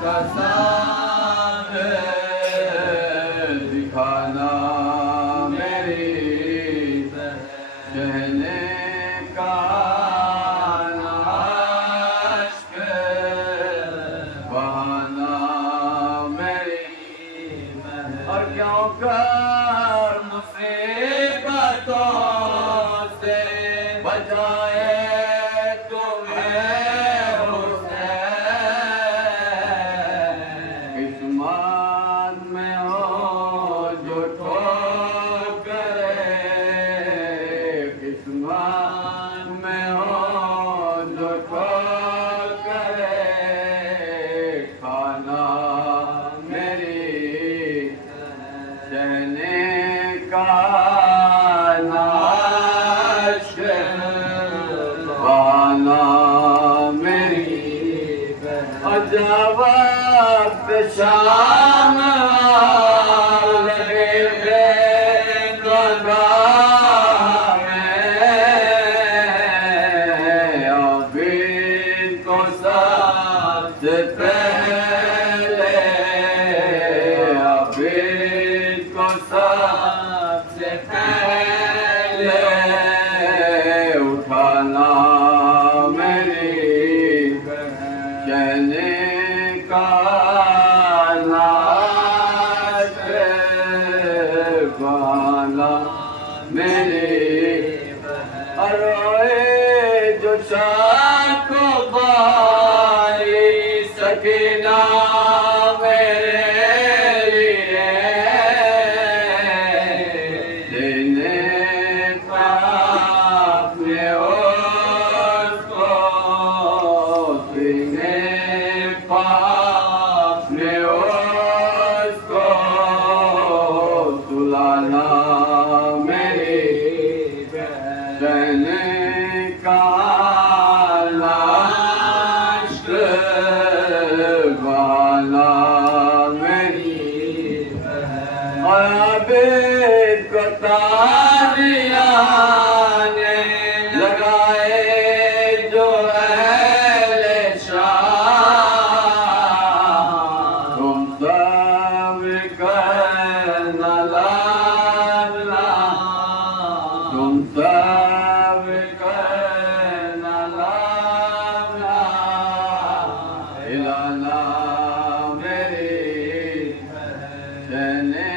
کا سامنے دکھانا میری کہنے کا عشق بہانا میری اور کیوں کر مصیبتوں سے بچائے وقت شام لگے گاہ میں عابد کو سب سے پہلے عابد کو سب سے پہلے اٹھانا میری کہنے جو شاک باری سکینہ میرے لیے دینے کا اپنے اس کو دینے کا اپنے اس کو سلانا میری کہنے کا عشق والا میری اور عابد کو تاریانے لگائے جو اہل شام تم سب کرنا لگنا تم سب کرنا لگنا ہلانا میری کہنے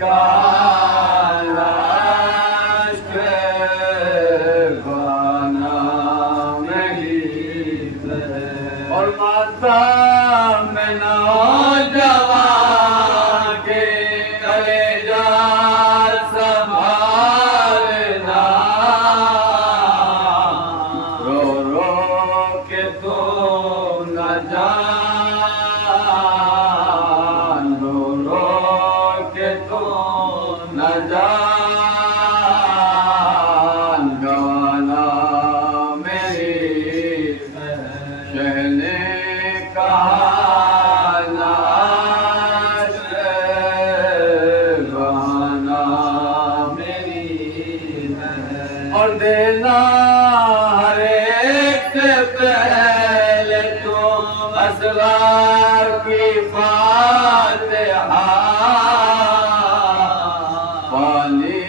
کا عشق بہانا میری اور ماتم میں نوجوان کے کلیجہ سنبھالنا رو رو کے تو نہ جان رو رو کے تو نہ جان گوانا میری کہنے کا عشق بہانا میری اور دینا ہر ایک سے پہلے تو اسرار کی فاتحہ پانی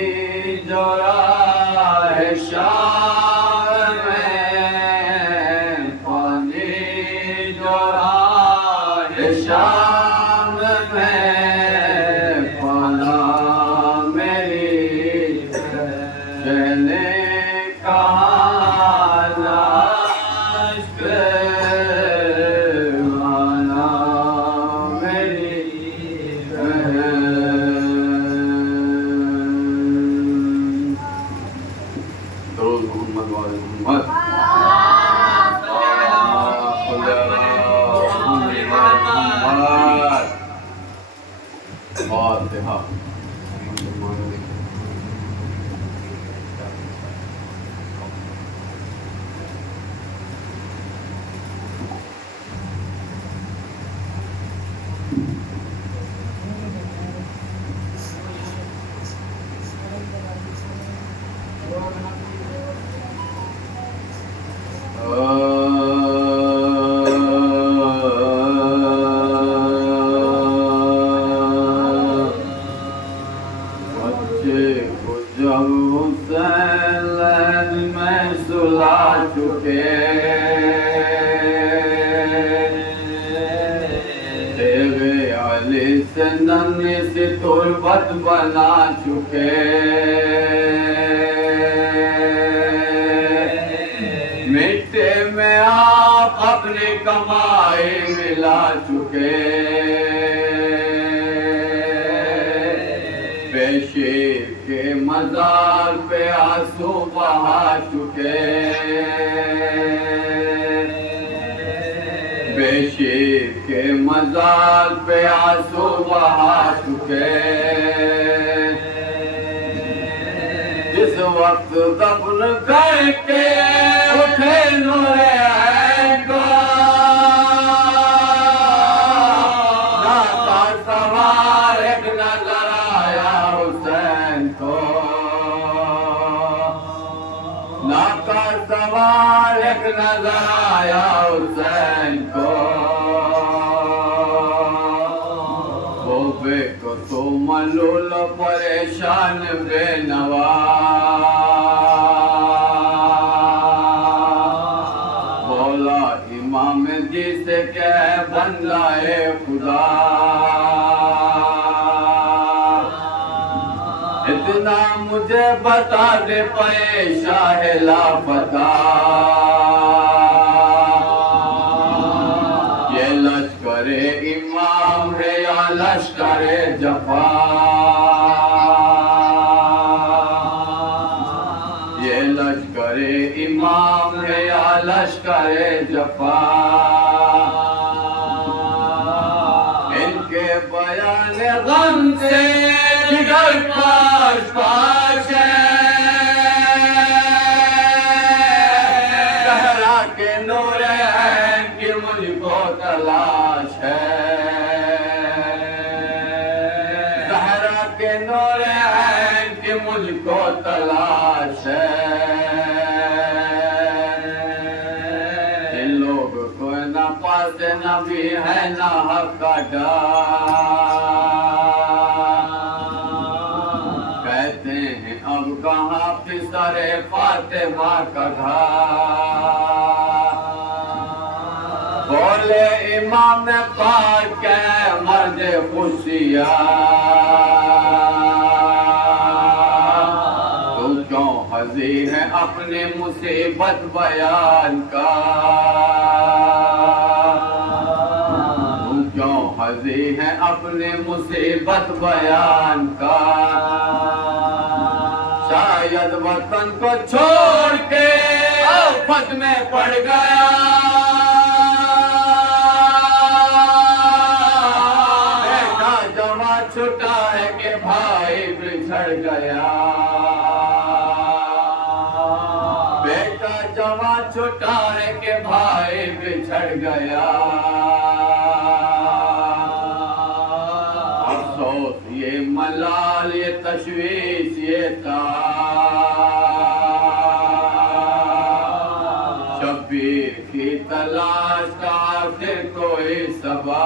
جو راہ شام میں پانی جو راہ شام میں پانا میری کہنے کا عشق والا میری درود محمد وعلی محمد فاتحہ سے ننھی سی تربت بنا چکے، مٹی میں آپ اپنی کمائی ملا چکے، پیشی کے مزار پہ آنسو بہا چکے، پیشی کے مزار پہ آنسو بہا چکے، جس وقت دفن کر کے اٹھے نور عین کو، ناکا سوار ایک نظر آیا حسین کو، ناکا سوار ایک نظر آیا حسین کو، بے کو تو ملول پریشان بے نوا، بولا امام جی سے کہ بندہ خدا، اتنا مجھے بتا دے پے شاہ لاپتہ، یہ لشکر امام ہے یا لشکر جفا، یہ لشکر امام ہے یا لشکر جفا، ان کے بیان غم سے جگر پاش پاش ہے، صحرا کے نور عین کی مجھ کو تلاش ہے، صحرا کے نور عین کی مجھ کو تلاش ہے، ان لوگ کو نہ پاس نبی ہے نہ حق کا ڈر، کہتے ہیں اب کہاں پسر فاطمہ کا گھر، بولے امام پاک کے مرد خوشیار، تو کیوں حزین ہے اپنی مصیبت بیان کا، تو کیوں حزین ہے اپنی مصیبت بیان کا، شاید وطن کو چھوڑ کے آفت میں پڑ گیا، بیٹا جوان چھٹا ہے کہ بھائی بچھڑ گیا، بیٹا جوان چھٹا ہے کہ بھائی بچھڑ گیا، افسوس یہ ملال یہ تشویش یہ تاش، شبیر کی تلاش کا آخر کوئی سبب،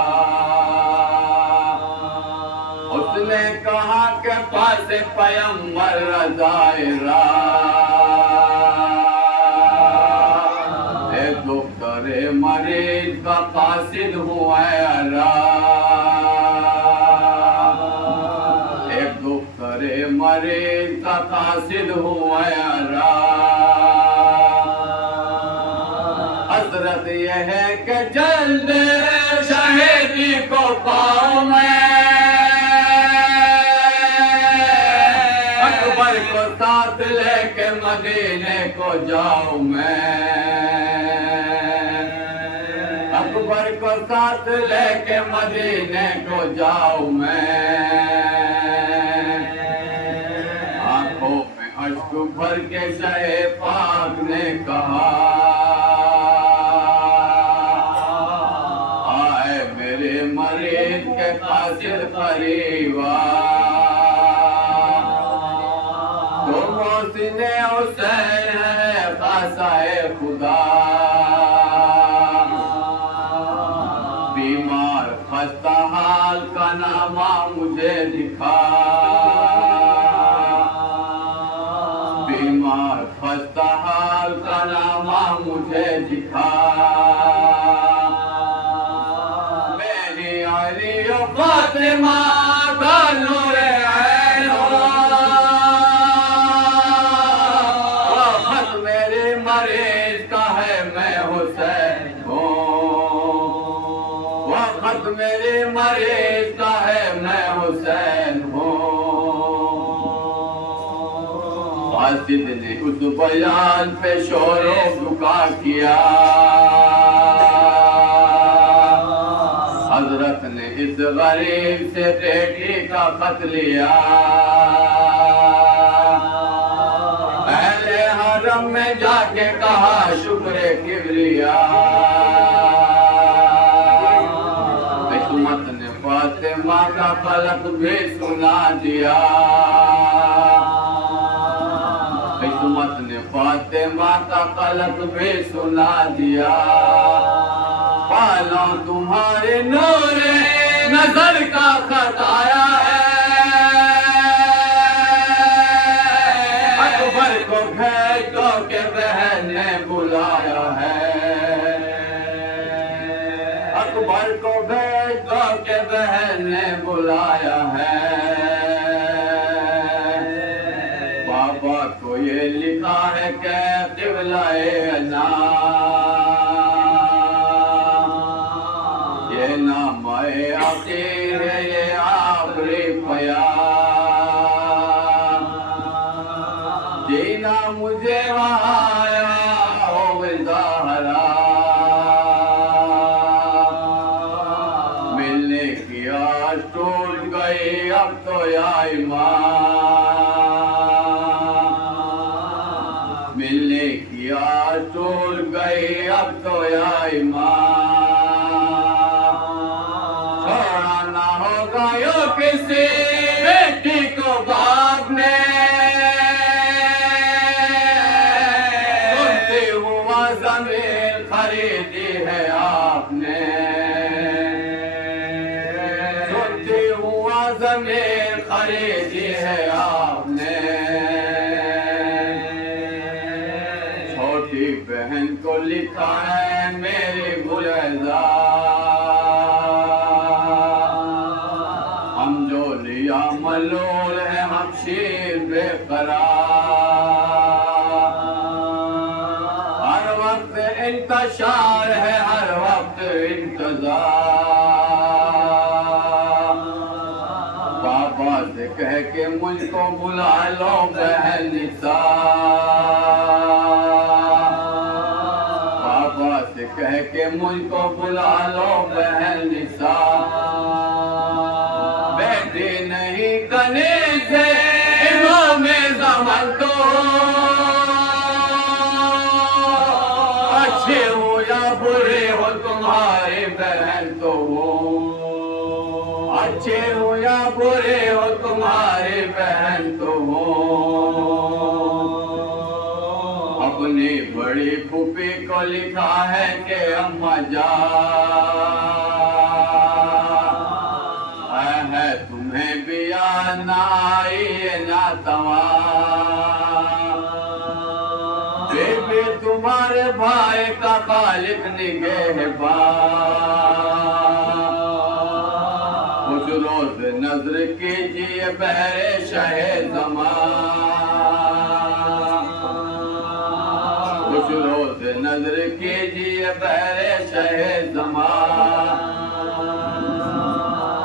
اس نے کہا کہ پاس پیغمبر رضائے راہ، اے دختر مریض کا قاصد ہوں اے اللہ، ایک دختر مریض کا قاصد ہوں اے اللہ، حسرت یہ ہے کہ جلد شہیدی کو پاؤں میں، اکبر کو ساتھ لے کے مدینے کو جاؤں میں، اکبر کو ساتھ لے کے مدینے کو جاؤں میں، آنکھوں میں اشک بھر کے شہ پاک نے کہا، آئے میرے مریض کے قاصد پریوار، تو محسن حسین ہے خاصہ خدا، بیمار خستہ حال کا نامہ مجھے دکھا، بیمار خستہ حال کا نامہ مجھے دکھا، میری علی فاطمہ کا نور عین ہو خط میرے مریض کا ہے میں حسین ہوں خط میرے مریض کا ہے میں حسین ہوں قاصد نے اس بیان پہ شور و بکا کیا حضرت نے اس غریب سے بیٹی کا خط لیا پہلے حرم میں جا کے کہا شکر کبریا قسمت نے فاطمہ کا فلک بھی سنا دیا قسمت نے فاطمہ کا فلک بھی سنا دیا پالو تمہارے نور نظر کا خط آیا ہے اکبر کو بھیجو کہ بہن نے بلایا ہے اکبر کو بھیجو کہ بہن نے بلایا ہے بابا کو یہ لکھا ہے کہ قبلہ انا یہ نام عقیر ہے یہ آخری پیام جینا مجھے وہاں آیا ہو ظاہرا ملنے کی آس ٹوٹ گئی اب تو یا ایمان ملنے کی آس ٹوٹ گئی اب تو یا ایمان کسی بیٹی کو باپ نے سنتی ہوا زمین خریدی ہے آپ نے سنتی ہوا زمین خریدی ہے آپ نے چھوٹی بہن کو لکھا ہے میری گلزار ملول ہے ہم شیر بے قرار ہر وقت انتشار ہے ہر وقت انتظار بابا سے کہہ کے مجھ کو بلا لو بہن نثار بابا سے کہہ کے مجھ کو بلا لو بہن نثار بیٹی نہیں کنیز ہے امام زمان تو اچھے ہو یا برے ہو تمہاری بہن تو ہو اچھے ہو یا برے ہو تمہاری بہن تو ہو اپنی بڑی پھوپھی کو لکھا ہے کہ اماں جان ہے تمہیں بھی آنا آئیے ناتواں بے بے تمہارے بھائی کا خالق نگہبان کچھ روز نظر کیجیے بہر شہ زمان کچھ روز نظر کیجیے بہر شہ زمان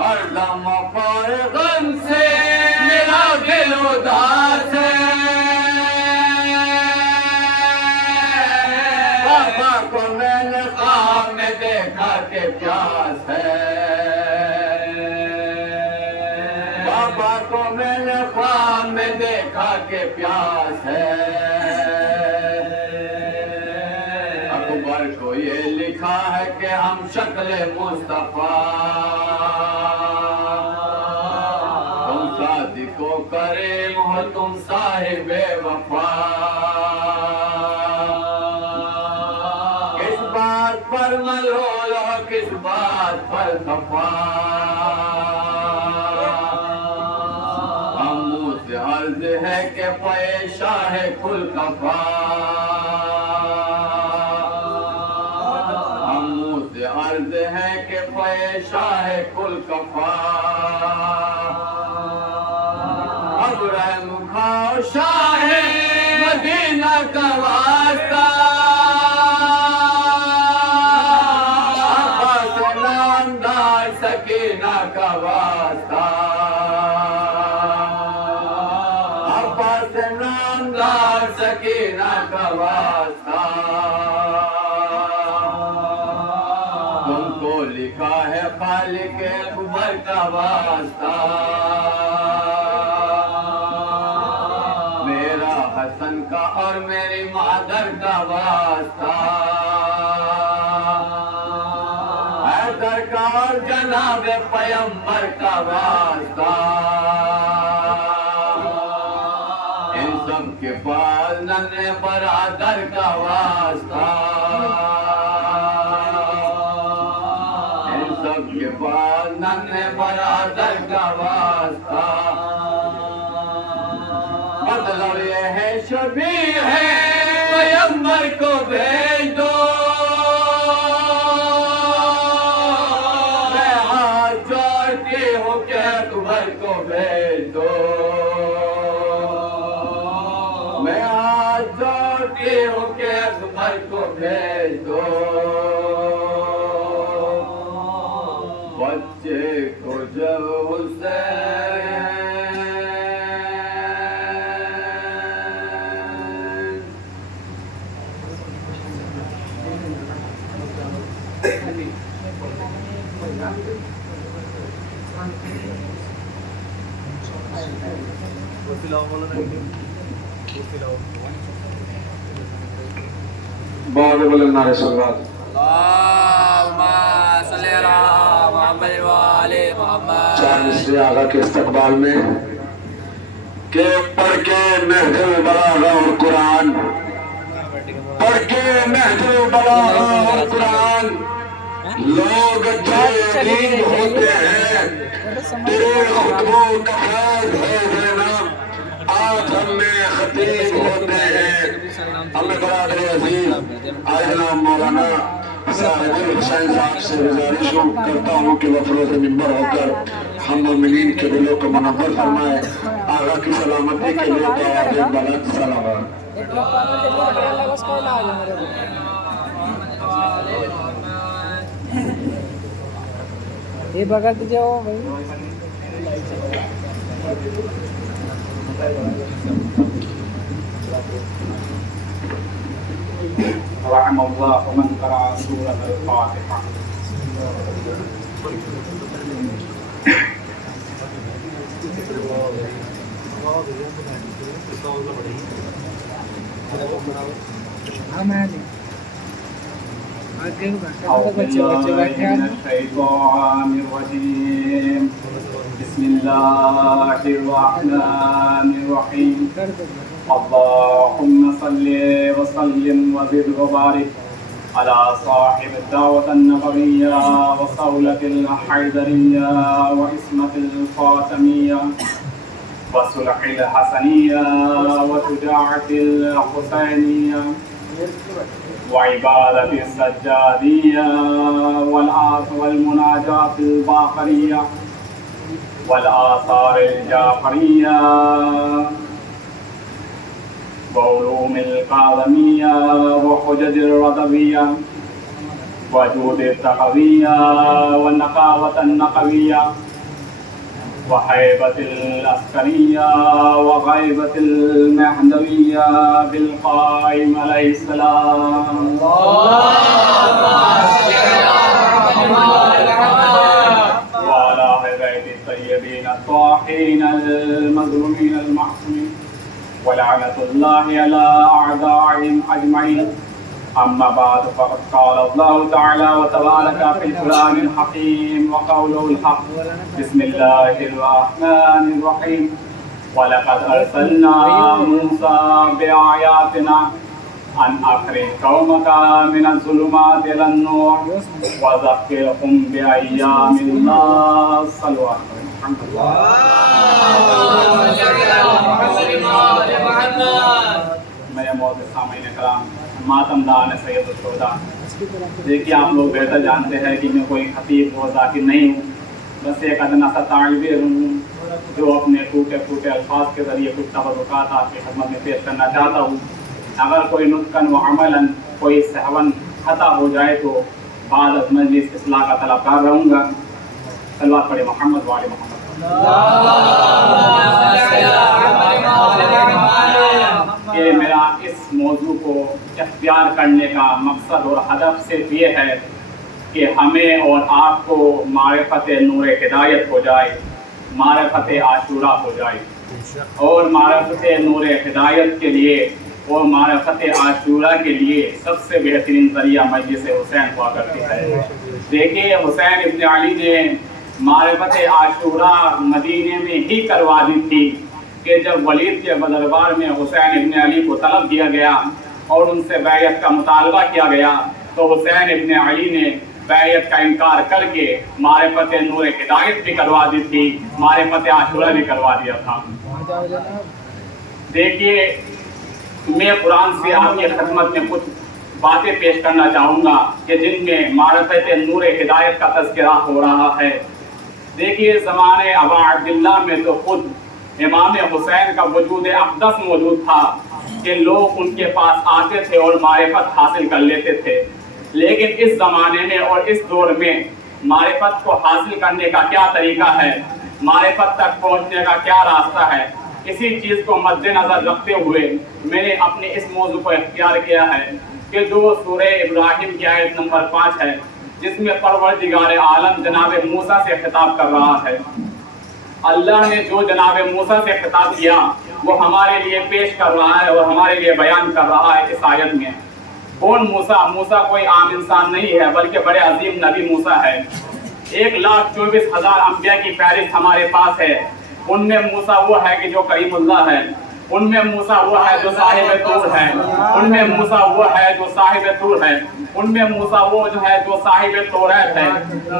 ہر دم فارغن سے میرا دل اداس ہے بابا کو میں نے خواب میں دیکھا کہ پیاس ہے بابا کو میں نے خواب میں دیکھا کہ پیاس ہے اکبر کو یہ لکھا ہے کہ ہم شکل مصطفیٰ کو کریم ہو تم صاحب وفا کس بات پر ملول ہو کس بات پر خفا ہم منہ سے عرض ہے کہ پیشہ ہے کل کفا ہم منہ سے عرض ہے کہ پے شاہ کل کفا اب رحم کھاؤ شاہ مدینہ کا واسطہ عباس نامدار سکینہ کا واسطہ عباس نامدار سکینہ کا واسطہ تم کو لکھا ہے خالق اکبر کا واسطہ میرا حسن کا اور میری مادر کا واسطہ حیدر کا اور جناب پیمبر کا واسطہ ان سب کے پاس ننھے برادر کا واسطہ ان سب کے پاس ننھے برادر کا واسطہ مطلب یہ ہے شبیہ ہے پیمبر کو بھیج دو میں ہاتھ جوڑتی ہوں کہ اکبر کو بھیج دو میں ہاتھ جوڑتی ہوں کہ اکبر کو بھیج دو بچے کو جب حسین بعد بلند نعرہ صلوات اللہم صلی علی محمد وآل محمد چار مصری آقا کے استقبال میں کہ پڑھ کے نہج البلاغہ اور قرآن پڑھ کے نہج البلاغہ اور قرآن لوگ اچھے دین ہوتے ہیں تیرے خطبوں کا فیض ہے زینب آج ہم میں خطیب ہوتے ہیں ہمیں برادر عزیز آج جناب مولانا صاحب الحسین صاحب سے گزارش کرتا ہوں کہ وہ فروز منبر ہو کر ہم مومنین کے دلوں کو منور فرمائے آقا کی سلامتی کے لیے دعوات بلند صلوات یہ بغل جاؤ بھائی رحم الله من قرأ سورة الفاتحة أعوذ بالله من الشيطان الرجيم بسم الله الرحمن الرحيم اللهم صل وسلم وزد وبارك على صاحب الدعوة النبوية وصولة الحيدرية وإسمة الفاطمية وصلح الحسنية وشجاعة الحسينية وعبادة السجادية والمناجاة الباقرية والآثار الجعفرية وعلوم القاذمية وحجج الرضوية وجود التقوية والنقاوة النقوية وهيبة العسكرية وغيبة المهدوية بالقائم عليه السلام وعلى أهل بيت الطيبين الطاهرين المظلومين المعصومين ولعنة الله على أعدائهم أجمعين أما بعد فقد قال الله تعالى وتبارك في القرآن الحكيم وقوله الحق بسم الله الرحمن الرحيم ولقد أرسلنا موسى بآياتنا أن أخرج قومك من الظلمات إلى النور وذكرهم بأيام الله صلوا عليه الحمد لله میرے معزز سامعین کرام ماتم دان سید الشہداء دیکھیے آپ لوگ بہتر جانتے ہیں کہ میں کوئی خطیب و ذاکر نہیں ہوں، بس ایک ادنا سا طالب علم ہوں جو اپنے ٹوٹے پھوٹے الفاظ کے ذریعے کچھ تبرکات آپ کی خدمت میں پیش کرنا چاہتا ہوں۔ اگر کوئی نطقاً و عملاً کوئی سہون خطا ہو جائے تو بعد از مجلس اصلاح کا طلبگار رہوں گا۔ صلوات پڑھے محمد و آل محمد۔ کہ میرا اس موضوع کو اختیار کرنے کا مقصد اور ہدف صرف یہ ہے کہ ہمیں اور آپ کو معرفت نور ہدایت ہو جائے، معرفت عاشورہ ہو جائے، اور معرفت نور ہدایت کے لیے اور معرفت عاشورہ کے لیے سب سے بہترین ذریعہ مجلس حسین ہوا کرتی ہے۔ دیکھیے حسین ابن علی نے معرفت عاشورہ مدینے میں ہی کروا دی تھی کہ جب ولید کے دربار میں حسین ابن علی کو طلب کیا گیا اور ان سے بیعت کا مطالبہ کیا گیا تو حسین ابن علی نے بیعت کا انکار کر کے معرفت نور ہدایت بھی کروا دی تھی، معرفت عاشورہ بھی کروا دیا تھا۔ دیکھیے میں قرآن سے آپ کی خدمت میں کچھ باتیں پیش کرنا چاہوں گا کہ جن میں معرفت نور ہدایت کا تذکرہ ہو رہا ہے۔ دیکھیے زمانے ابا عبداللہ میں تو خود امام حسین کا وجود اقدس موجود تھا کہ لوگ ان کے پاس آتے تھے اور معرفت حاصل کر لیتے تھے، لیکن اس زمانے میں اور اس دور میں معرفت کو حاصل کرنے کا کیا طریقہ ہے، معرفت تک پہنچنے کا کیا راستہ ہے، اسی چیز کو مد نظر رکھتے ہوئے میں نے اپنے اس موضوع کو اختیار کیا ہے کہ جو سورہ ابراہیم کی آیت نمبر 5 ہے جس میں پروردگار عالم جناب موسیٰ سے خطاب کر رہا ہے۔ اللہ نے جو جناب موسیٰ سے خطاب کیا وہ ہمارے لیے پیش کر رہا ہے اور ہمارے لیے بیان کر رہا ہے اس آیت میں۔ کون موسیٰ؟ موسیٰ کوئی عام انسان نہیں ہے بلکہ بڑے عظیم نبی موسیٰ ہے۔ 1,24,000 انبیاء کی فہرست ہمارے پاس ہے۔ ان میں موسیٰ وہ ہے کہ جو کریم اللہ ہے، ان میں موسیٰ وہ ہے جو صاحب طور ہے، ان میں موسیٰ وہ ہے جو صاحب طور ہے، ان میں موسیٰ وہ جو ہے جو صاحب توریت ہے،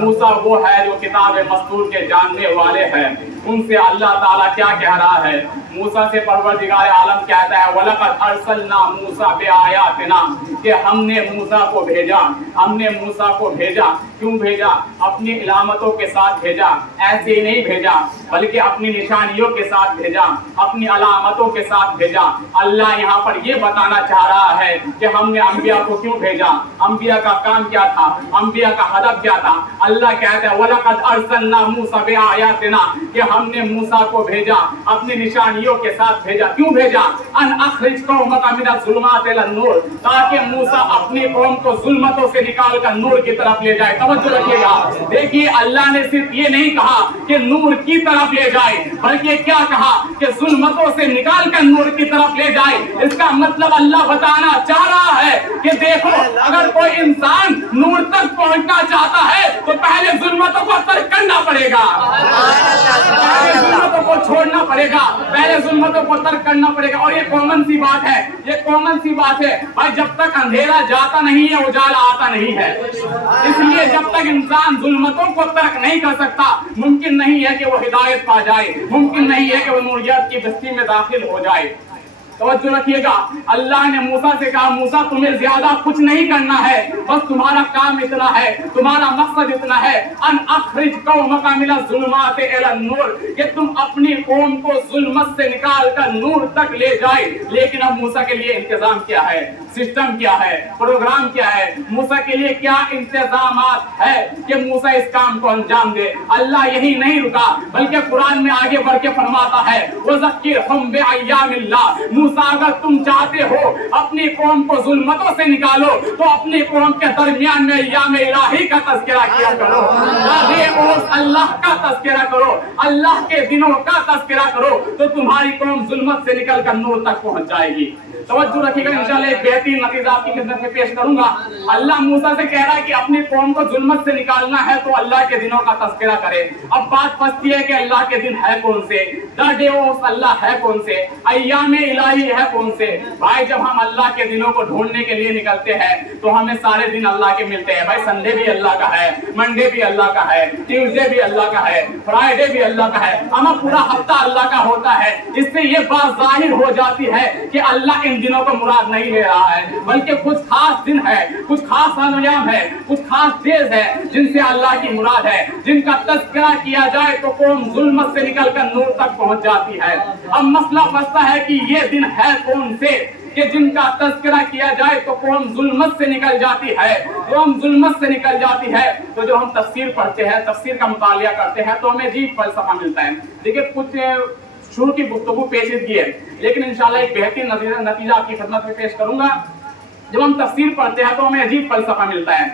موسیٰ وہ ہے جو کتاب مستور کے جاننے والے ہیں۔ ان سے اللہ تعالیٰ کیا کہہ رہا ہے؟ موسیٰ سے پروردگار عالم کہتا ہے وَلَقَدْ أَرْسَلْنَا مُوسَىٰ بِآيَاتِنَا کہ ہم نے موسیٰ کو بھیجا، ہم نے موسیٰ کو بھیجا۔ کیوں بھیجا؟ اپنی علامتوں کے ساتھ بھیجا، ایسے ہی نہیں بھیجا بلکہ اپنی نشانیوں کے ساتھ بھیجا، اپنی علامتوں کے ساتھ بھیجا۔ اللہ یہاں پر یہ بتانا چاہ رہا ہے کہ ہم نے انبیاء کو کیوں بھیجا، انبیاء کا کام کیا تھا، انبیاء کا ہدف کیا تھا۔ اللہ کہتا ہے وَلَقَدْ أَرْسَلْنَا مُوسَىٰ بِآيَاتِنَا کہ ہم نے موسیٰ کو بھیجا، اپنی نشانیوں کے ساتھ بھیجا۔ کیوں بھیجا؟ ان اخرج قومک من الظلمات الی النور تاکہ موسیٰ اپنی قوم کو ظلمتوں سے نکال کر نور کی طرف لے جائے۔ توجہ رکھیے گا، دیکھیے اللہ نے صرف یہ نہیں کہا کہ نور کی طرف لے جائے بلکہ کیا کہا کہ ظلمتوں سے نکال کر نور کی طرف لے جائے۔ اس کا مطلب اللہ بتانا چاہ رہا ہے کہ دیکھو اگر کوئی انسان نور تک پہنچنا چاہتا ہے تو پہلے ظلمتوں کو ترک کرنا پڑے گا، پہلے ظلمتوں کو چھوڑنا پڑے گا، پہلے ظلمتوں کو ترک کرنا پڑے گا۔ اور یہ کامن سی بات ہے، یہ کامن سی بات ہے بھائی، جب تک اندھیرا جاتا نہیں ہے اجالا آتا نہیں ہے۔ اس لیے جب تک انسان ظلمتوں کو ترک نہیں کر سکتا ممکن نہیں ہے کہ وہ ہدایت پا جائے، ممکن نہیں ہے کہ وہ نوریات کی بستی میں داخل ہو جائے۔ توجہ رکھیے گا، اللہ نے موسیٰ سے کہا موسیٰ تمہیں زیادہ کچھ نہیں کرنا ہے، بس تمہارا کام اتنا ہے، تمہارا مقصد اتنا ہے ان اخرج قومک من الظلمات الی النور کہ تم اپنی قوم کو ظلمت سے نکال کر نور تک لے جائے۔ لیکن اب موسیٰ کے لیے انتظام کیا ہے، سسٹم کیا ہے، پروگرام کیا ہے، موسیٰ کے لیے کیا انتظامات ہے کہ موسیٰ اس کام کو انجام دے۔ اللہ یہی نہیں رکا بلکہ قرآن میں آگے بڑھ کے فرماتا ہے وَذَكِّرْهُمْ بِأَيَّامِ اللَّهِ موسیٰ اگر تم چاہتے ہو اپنی قوم کو ظلمتوں سے نکالو تو اپنی قوم کے درمیان میں ایام الہی کا تذکرہ کیا کرو، اللہ کا تذکرہ کرو، اللہ کے دنوں کا تذکرہ کرو تو تمہاری قوم ظلمت سے نکل کر نور تک پہنچ جائے گی۔ توجہ رکھیے گا، انشاءاللہ ایک بہترین نتیجہ آپ کی خدمت میں پیش کروں گا۔ اللہ موسیٰ سے کہہ رہا ہے کہ اپنی قوم کو ظلمت سے نکالنا ہے تو اللہ کے دنوں کا تذکرہ کرے۔ اب بات پھنستی ہے کہ اللہ کے دن ہے کون سے، دا ڈے آف اللہ ہے کون سے، ایام الہی ہے کون سے۔ بھائی جب ہم اللہ کے دنوں کو ڈھونڈنے کے لیے نکلتے ہیں تو ہمیں سارے دن اللہ کے ملتے ہیں۔ بھائی سنڈے بھی اللہ کا ہے، منڈے بھی اللہ کا ہے، ٹیوزڈے ٹیوزڈے بھی اللہ کا ہے, فرائیڈے بھی اللہ کا ہے, اما پورا ہفتہ اللہ کا ہوتا ہے. اس سے یہ بات ظاہر ہو جاتی ہے کہ اللہ ان دنوں کو مراد نہیں لے رہا ہے, بلکہ کچھ خاص دن ہے, کچھ خاص ایام ہے, کچھ خاص ڈیز ہے جن سے اللہ کی مراد ہے, جن کا تذکرہ کیا جائے تو قوم ظلمت سے نکل کر نور تک پہنچ جاتی ہے. اب مسئلہ بچتا ہے کہ یہ دن ہے کون سے کہ جن کا تذکرہ کیا جائے تو قوم ظلمت سے نکل جاتی ہے, قوم ظلمت سے نکل جاتی ہے. تو جو ہم تفسیر پڑھتے ہیں, تفسیر کا مطالعہ کرتے ہیں تو ہمیں عجیب فلسفہ ملتا ہے. دیکھیں کچھ شروع کی گفتگو پیچیدگی ہے, لیکن انشاءاللہ ایک بہترین نتیجہ آپ کی خدمت میں پیش کروں گا. جب ہم تفسیر پڑھتے ہیں تو ہمیں عجیب فلسفہ ملتا ہے.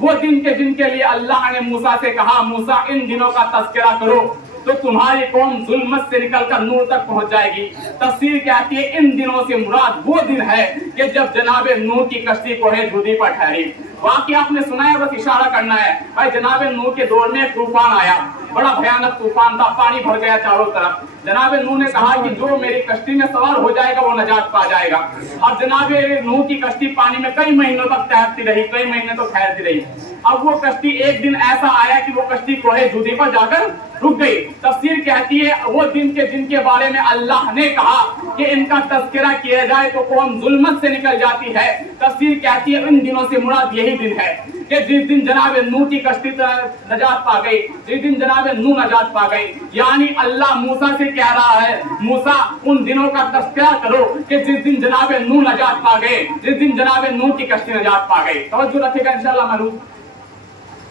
وہ دن کے جن کے لیے اللہ نے موسیٰ سے کہا موسیٰ ان دنوں کا تذکرہ کرو تو تمہاری قوم ظلمت سے نکل کر نور تک پہنچ جائے گی. تفسیر کہتی ہے ان دنوں سے مراد وہ دن ہے کہ جب جناب نوح کی کشتی کوہ جودی پر ٹھہری. واقعی آپ نے سنا ہے, بس اشارہ کرنا ہے. بھائی جناب نوح کے دور میں طوفان آیا, بڑا بھیانک طوفان تھا, پانی بھر گیا چاروں طرف. جناب نوح نے کہا کہ جو میری کشتی میں سوار ہو جائے گا وہ نجات پا جائے گا. اب جناب نوح کی کشتی پانی میں کئی مہینوں تک تیرتی رہی, کئی مہینے تو ٹھہرتی رہی. اب وہ کشتی ایک دن ایسا آیا کہ وہ کشتی کوہ جودی پر جا کر رک گئی. تفسیر کہتی ہے وہ دن کے جن کے بارے میں اللہ نے کہا کہ ان کا تذکرہ کیا جائے تو قوم ظلمت سے نکل جاتی ہے. تفسیر کہتی ہے ان دنوں سے مراد یہی دن ہے کہ جس دن جناب نوح کی کشتی نجات پا گئی, جس دن جناب نوح نجات پا گئی. یعنی اللہ موسیٰ سے کہہ رہا ہے موسیٰ ان دنوں کا تذکرہ کرو کہ جس دن جناب نوح نجات پا گئے, جس دن جناب نوح کی کشتی نجات پا گئی. توجہ رکھے گا انشاءاللہ میں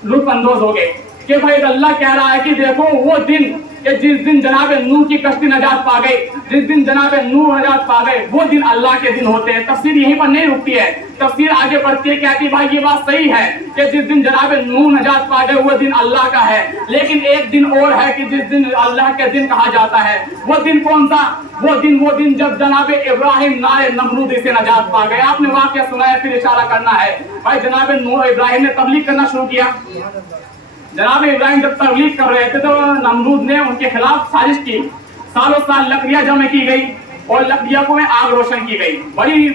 لطف اندوز ہو گئے کہ بھائی اللہ کہہ رہا ہے کہ دیکھو وہ دن کہ جس دن جناب نوح کی کشتی نجات پا گئی, جس دن جناب نوح نجات پا گئے, وہ دن اللہ کے دن ہوتے ہیں. تفسیر یہیں پر نہیں رکتی ہے, تفسیر آگے بڑھتی ہے, کہتی بھائی یہ بات صحیح ہے کہ جس دن جناب نوح نجات پا گئے وہ دن اللہ کا ہے, لیکن ایک دن اور ہے کہ جس دن اللہ کے دن کہا جاتا ہے. وہ دن کون سا؟ وہ دن جب جناب ابراہیم نار نمرود سے نجات پا گئے. آپ نے واقعہ سنا ہے, پھر اشارہ کرنا ہے. بھائی جناب نوح ابراہیم نے تبلیغ کرنا شروع کیا. جناب ابراہیم جب تبلیغ کر رہے تھے تو نمرود نے ان کے خلاف سازش کی. سالوں سال لکڑیاں جمع کی گئی اور لکڑیوں کو میں آگ روشن کی گئی. بڑی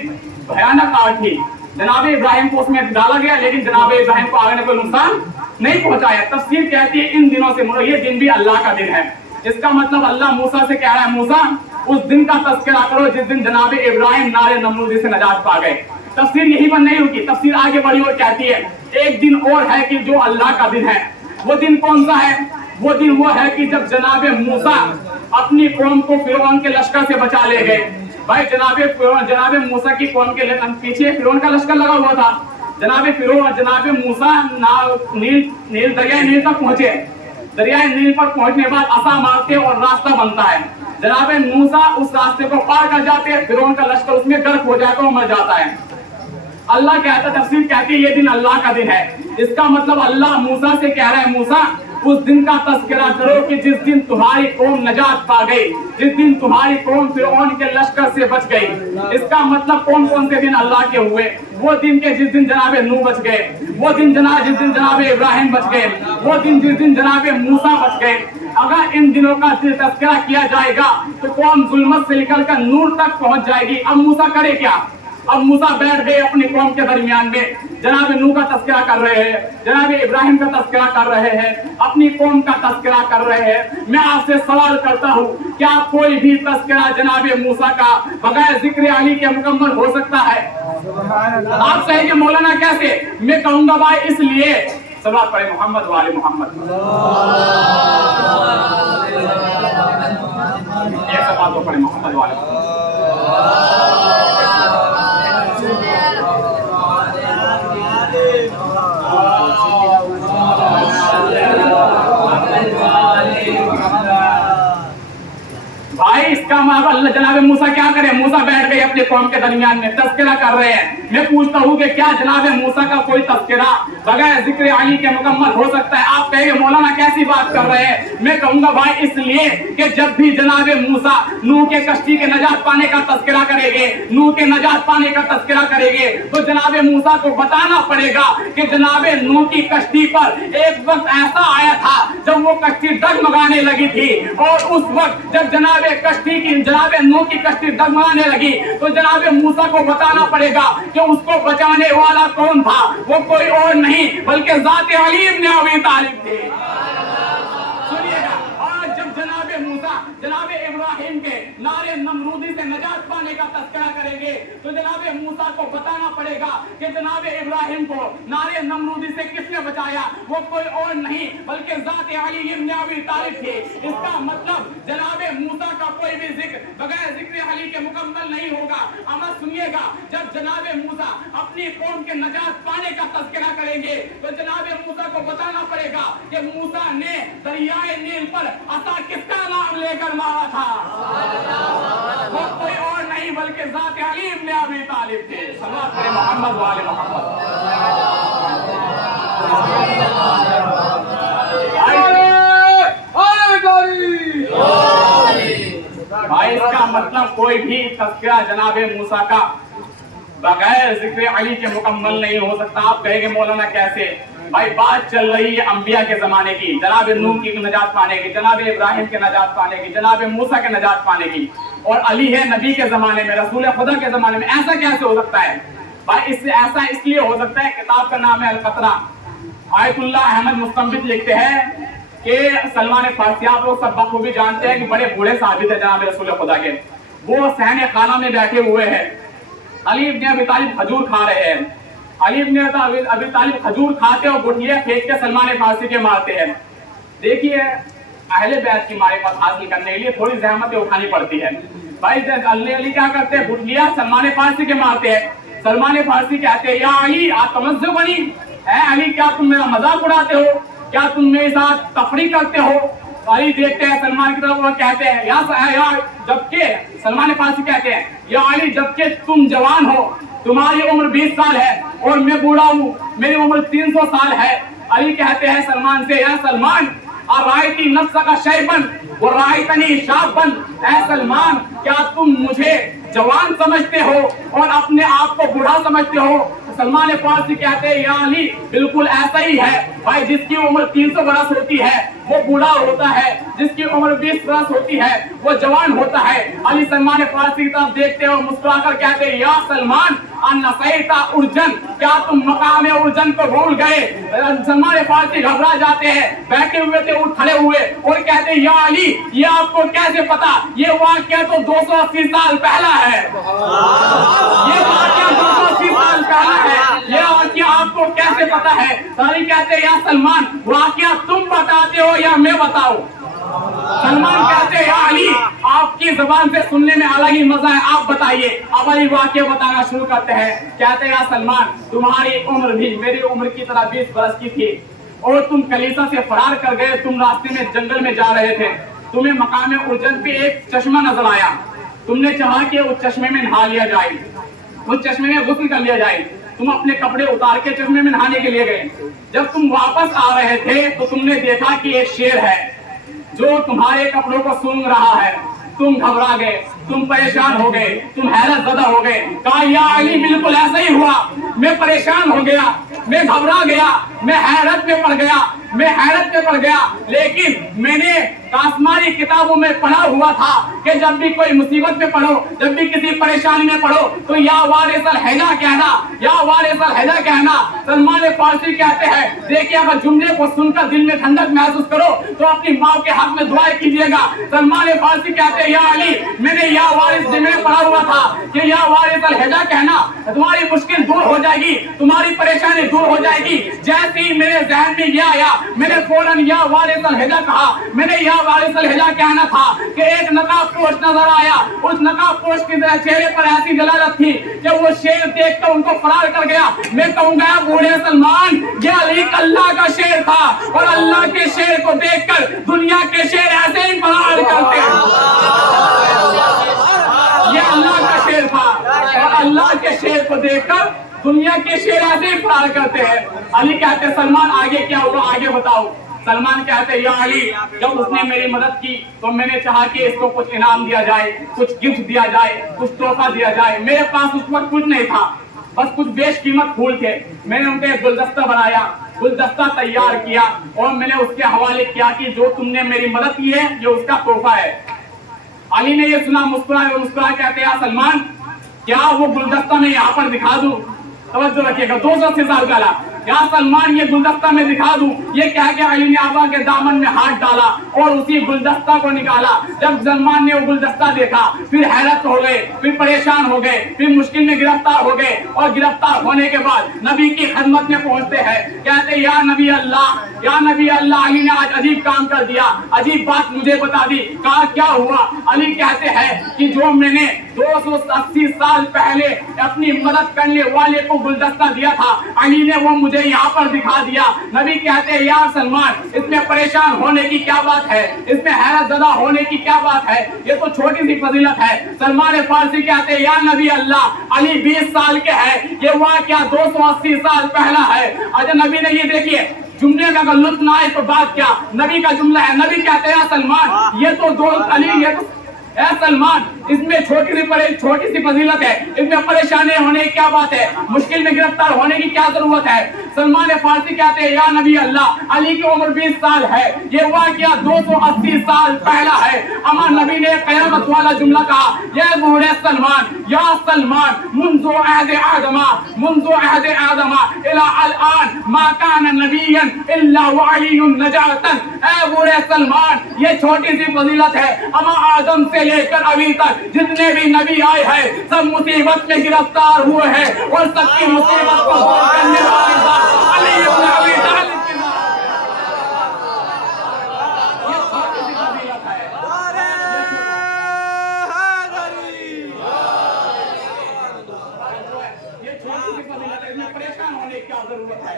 بھیانک آگ تھی. جناب ابراہیم کو اس میں ڈالا گیا, لیکن جناب ابراہیم کو آگ نے کوئی نقصان نہیں پہنچایا. تفسیر کہتی ہے ان دنوں سے مراد یہ دن بھی اللہ کا دن ہے. اس کا مطلب اللہ موسیٰ سے کہہ رہا ہے موسیٰ اس دن کا تذکرہ کرو جس دن جناب ابراہیم نار نمرود سے نجات پا گئے. تفسیر یہی پر نہیں رکی, تفسیر آگے بڑھی اور کہتی ہے ایک دن اور ہے کہ جو اللہ کا دن ہے. وہ دن کون سا ہے؟ وہ دن وہ ہے کہ جب جناب موسیٰ اپنی قوم کو فرعون کے لشکر سے بچا لے گئے. بھائی جناب موسیٰ کی قوم کے پیچھے فرعون کا لشکر لگا ہوا تھا. جناب موسیٰ دریائے نیل تک پہنچے. دریائے نیل پر پہنچنے بعد عصا مارتے اور راستہ بنتا ہے. جناب موسیٰ اس راستے کو پار کر جاتے ہیں, فرعون کا لشکر اس میں غرق ہو جاتا ہے اور مر جاتا ہے. اللہ کہتا ہے, تفسیر کہتی ہے یہ دن اللہ کا دن ہے. اس کا مطلب اللہ موسیٰ سے کہہ رہا ہے موسیٰ اس دن کا تذکرہ کرو کہ جس دن تمہاری قوم نجات پا گئی, جس دن تمہاری قوم فرعون کے لشکر سے بچ گئی. اس کا مطلب کون کون سے دن اللہ کے ہوئے؟ وہ دن کے جس دن جناب نوح بچ گئے, وہ دن جس دن جناب ابراہیم بچ گئے, وہ دن جس دن جناب موسیٰ بچ گئے. اگر ان دنوں کا تذکرہ کیا جائے گا تو قوم ظلمت سے نکل کر نور تک پہنچ جائے گی. اب موسیٰ کرے کیا؟ اب موسیٰ بیٹھ گئے اپنی قوم کے درمیان میں, جناب نوح کا تذکرہ کر رہے ہیں, جناب ابراہیم کا تذکرہ کر رہے ہیں, اپنی قوم کا تذکرہ کر رہے ہیں. میں آپ سے سوال کرتا ہوں کیا کوئی بھی تذکرہ جناب موسیٰ کا بغیر ذکر علی کے مکمل ہو سکتا ہے؟ آپ کہیں گے مولانا کیسے؟ میں کہوں گا بھائی اس لیے صلوات پڑھے محمد والے محمد. ایک صلوات پڑھے محمد والے محمد. بھائی اس کا اللہ جناب موسیٰ کیا کرے؟ موسیٰ بیٹھ گئے اپنے قوم کے درمیان میں تذکرہ کر رہے ہیں. میں پوچھتا ہوں کہ کیا جناب موسیٰ کا کوئی تذکرہ بغیر ذکر علی کے مکمل ہو سکتا ہے؟ آپ کہیں گے مولانا کیسی بات کر رہے ہیں؟ میں کہوں گا بھائی اس لیے کہ جب بھی جناب موسیٰ نوح کے کشتی کے نجات پانے کا تذکرہ کریں گے, نوح کے نجات پانے کا تذکرہ کریں گے, تو جناب موسیٰ کو بتانا پڑے گا کہ جناب نوح کی کشتی پر ایک وقت ایسا آیا تھا جب وہ کشتی ڈگمگانے لگی تھی, اور اس وقت جب جناب نوح کی کشتی ڈگمگانے لگی تو جناب موسیٰ کو بتانا پڑے گا کہ اس کو بچانے والا کون تھا. وہ کوئی اور نہیں بلکہ ذات علی ابن ابی طالب تھے. मूसा जनाब इब्राहिम के नारे नमरूदी से नजात पाने का तस्करा करेंगे तो जनाब मूसा को बताना पड़ेगा कि जनाब इब्राहिम को नारे नमरूदी से किसने बचाया, वो कोई और नहीं बल्कि ज़ात अली इब्न अबी तालिब थे। इसका मतलब जनाब मूसा का कोई भी जिक्र बगैर जिक्र अली के मुकम्मल नहीं होगा। अब सुनिएगा, जब जनाब मूसा अपनी कौम के नजात पाने का तस्करा करेंगे तो जनाब मूसा को बताना पड़ेगा कि मूसा ने दरियाए नील पर असा किसका नाम लेकर मारा था, वो कोई और नहीं बल्कि ज़ात अली इब्न अबी तालिब थे। सल्लल्लाहु अलैहि मोहम्मद वाले मोहम्मद। भाई इसका मतलब कोई भी तस्करा जनाब मूसा का बगैर जिक्र अली के मुकम्मल नहीं हो सकता। आप कहेंगे मौलाना कैसे? भाई बात चल रही है अंबिया के जमाने की, जनाब नूह की नजात पाने की, जनाब इब्राहिम के नजात पाने की, जनाब मूसा के नजात पाने की, और अली है नबी के जमाने में, रसूल खुदा के जमाने में। ऐसा कैसे हो सकता है भाई? इससे ऐसा इसलिए हो सकता है, किताब का नाम है अल-कतरा। आयतुल्लाह अहमद मुस्तंबित लिखते हैं कि सलमान फारसी, आप लोग सब बखूबी जानते हैं कि बड़े बूढ़े साबित है जनाब रसूल खुदा के, वो सहने खाना में बैठे हुए हैं, अली इब्न अबी तालिब खजूर खा रहे हैं। अली इब्न अबी तालिब खजूर खाते और गुठलियां फेंक के सलमान फारसी के मारते हैं। देखिए अहले बैत की मारिफत हासिल करने के लिए थोड़ी ज़हमतें उठानी पड़ती है। भाई अली क्या करते हैं, गुठलियां सलमान फारसी के मारते हैं। सलमान फारसी कहते हैं या अली आप तमज्जुब बनी है, अली क्या तुम मेरा मजाक उड़ाते हो, क्या तुम मेरे साथ तफरी करते हो? अली देखते हैं सलमान की तरफ, वो कहते हैं या जबकि सलमान फारसी कहते हैं या अली जबकि तुम जवान हो, तुम्हारी उम्र 20 साल है और मैं बूढ़ा हूँ, मेरी उम्र 300 साल है। अली कहते हैं सलमान से या सलमान अरायती नफ्स का शैबन वो रायतनी शाबन, ऐ सलमान क्या तुम मुझे जवान समझते हो और अपने आप को बूढ़ा समझते हो? सलमान फारसी कहते हैं या अली बिल्कुल ऐसा ही है भाई, जिसकी उम्र 300 बरस होती है वो बूढ़ा होता है, जिसकी उम्र 20 बरस होती है वो जवान होता है। अली सलमान फारसी की तरफ देखते हो मुस्कुराकर कहते हैं या सलमान अनसैता उर्जन, क्या तुम मकाम उर्जन को भूल गए? सलमान फारसी घबरा जाते हैं, बैठे हुए थे उठ खड़े हुए और कहते हैं या अली ये आपको कैसे पता, ये वाकया तो 280 साल पहला है, ये वाकया 280 साल पहला है, ये वाकया आपको कैसे पता है? अली कहते हैं या सलमान वाकया तुम बताते हो या मैं बताऊं? सलमान कहते हैं या अली आपकी जुबान से सुनने में अलग ही मजा है, आप बताइए। अब अली वाकया बताना शुरू करते हैं, कहते हैं या सलमान तुम्हारी उम्र भी मेरी उम्र की तरह 20 बरस की थी और तुम कलीसा से फरार कर गए, तुम रास्ते में जंगल में जा रहे थे, तुम्हें मकाम उर्जन पे एक चश्मा नजर आया, तुमने चाहा कि उस चश्मे में नहा लिया जाए, उस चश्मे में गुस्ल कर लिया जाए, तुम अपने कपड़े उतार के चश्मे में नहाने के लिए गए। जब तुम वापस आ रहे थे तो तुमने देखा कि एक शेर है जो तुम्हारे कपड़ों को सूंघ रहा है, तुम घबरा गए, तुम परेशान हो गए, तुम हैरत ज़दा हो गए। कहा या अली बिल्कुल ऐसा ही हुआ, मैं परेशान हो गया, मैं घबरा गया, मैं हैरत में पड़ गया, मैं हैरत में पड़ गया। लेकिन मैंने आसमानी किताबों में पढ़ा हुआ था कि जब भी कोई मुसीबत में पढ़ो, जब भी किसी परेशानी में पढ़ो तो या वारिसल हैजा कहना, या वारिसल हैजा कहना। सलमान फारसी कहते हैं देखिए अगर जुमले को सुनकर दिल में ठंडक महसूस करो तो अपनी माँ के हक में दुआएं कीजिएगा। सलमान फारसी कहते हैं या अली मैंने या वारिस में पढ़ा हुआ था कि या वारिसल हैजा कहना, तुम्हारी मुश्किल दूर हो जाएगी, तुम्हारी परेशानी दूर हो जाएगी। जैसे ही मेरे जहन में यह आया मैंने फौरन या वारिसल हैजा कहा, मैंने या वारिसल हैजा कहना था कि एक नकाब पोश नजर आया, उस नकाब पोश के चेहरे पर ऐसी जलालत थी कि वो शेर देखकर उनको फरार कर गया। मैं कहूंगा बूढ़े सलमान ये अली अल्लाह का शेर था और अल्लाह के शेर को देखकर दुनिया के शेर ऐसे ही फरार करते हैं। ये अल्लाह का शेर था और अल्लाह के शेर को देखकर दुनिया के शेर ऐसे ही फरार करते हैं। अली कहते हैं सलमान आगे क्या हुआ, आगे बताओ। सलमान कहते हैं या अली जब उसने मेरी मदद की तो मैंने चाहा कि इसको कुछ इनाम दिया जाए, कुछ गिफ्ट दिया जाए, कुछ तोहफा दिया जाए। मेरे पास उस वक्त कुछ नहीं था, बस कुछ बेशकीमत फूल थे। मैंने उनका एक गुलदस्ता बनाया, गुलदस्ता तैयार किया और मैंने उसके हवाले किया कि जो तुमने मेरी मदद की है ये उसका तोहफा है। अली ने ये सुना, मुस्कुराए, मुस्कुरा कहते हैं सलमान क्या वो गुलदस्ता मैं यहाँ पर दिखा दूं? तवज्जो रखिएगा, 280 साल पहला या सलमान ये गुलदस्ता मैं दिखा दूं। ये कह के अली ने आबा के दामन में हाथ डाला और उसी गुलदस्ता को निकाला। जब सलमान ने वो गुलदस्ता देखा फिर हैरत हो गए, फिर परेशान हो गए, फिर मुश्किल में गिरफ्तार हो गए और गिरफ्तार होने के बाद नबी की खिदमत में पहुंचते हैं। कहते या नबी अल्लाह, या नबी अल्लाह, अली ने आज अजीब काम कर दिया, अजीब बात मुझे बता दी। कहा क्या हुआ? अली कहते हैं कि जो मैंने 280 साल पहले अपनी मदद करने वाले को गुलदस्ता दिया था, अली ने वो मुझे यहाँ पर दिखा दिया। नबी कहते हैं या सलमान, इसमें परेशान होने की क्या बात है, इसमें हैरत ज़दा होने की क्या बात है, ये तो छोटी सी फजीलत है। सलमान फारसी कहते हैं या नबी अल्लाह, अली 20 साल के है, ये वाक़या 280 साल पहला है। अच्छा नबी ने ये देखिए जुमले में अगर लुत्फ ना आए तो बात क्या, नबी का जुमला है। नबी कहते हैं सलमान ये तो दो अली, ये तो ऐ सलमान इसमें छोटी सी फजीलत है, इसमें परेशानी होने की क्या बात है, मुश्किल में गिरफ्तार होने की क्या जरूरत है। सलमान फारसी कहते हैं या नबी अल्लाह, अली की उम्र 20 साल है, ये वाक़या 280 साल पहला है। अमर नबी ने क़यामत वाला जुमला कहा या बूढ़े सलमान, या सलमान मुंज़ो अहद आदमा इला अल-आन मा कान नबिय्यन इल्ला व अलीयुन नजातन। ऐ बूढ़े सलमान, ये छोटी सी फजीलत है, अमा आदम से लेकर अभी तक जितने भी नबी आए हैं सब मुसीबत में गिरफ्तार हुए हैं और सबकी मुसीबत को दूर करने वाले अली इब्न अबी तालिब के नाम। ये छोटी सी फजीलत है। ये छोटी सी फजीलत है, इसमें परेशान होने की क्या जरूरत है।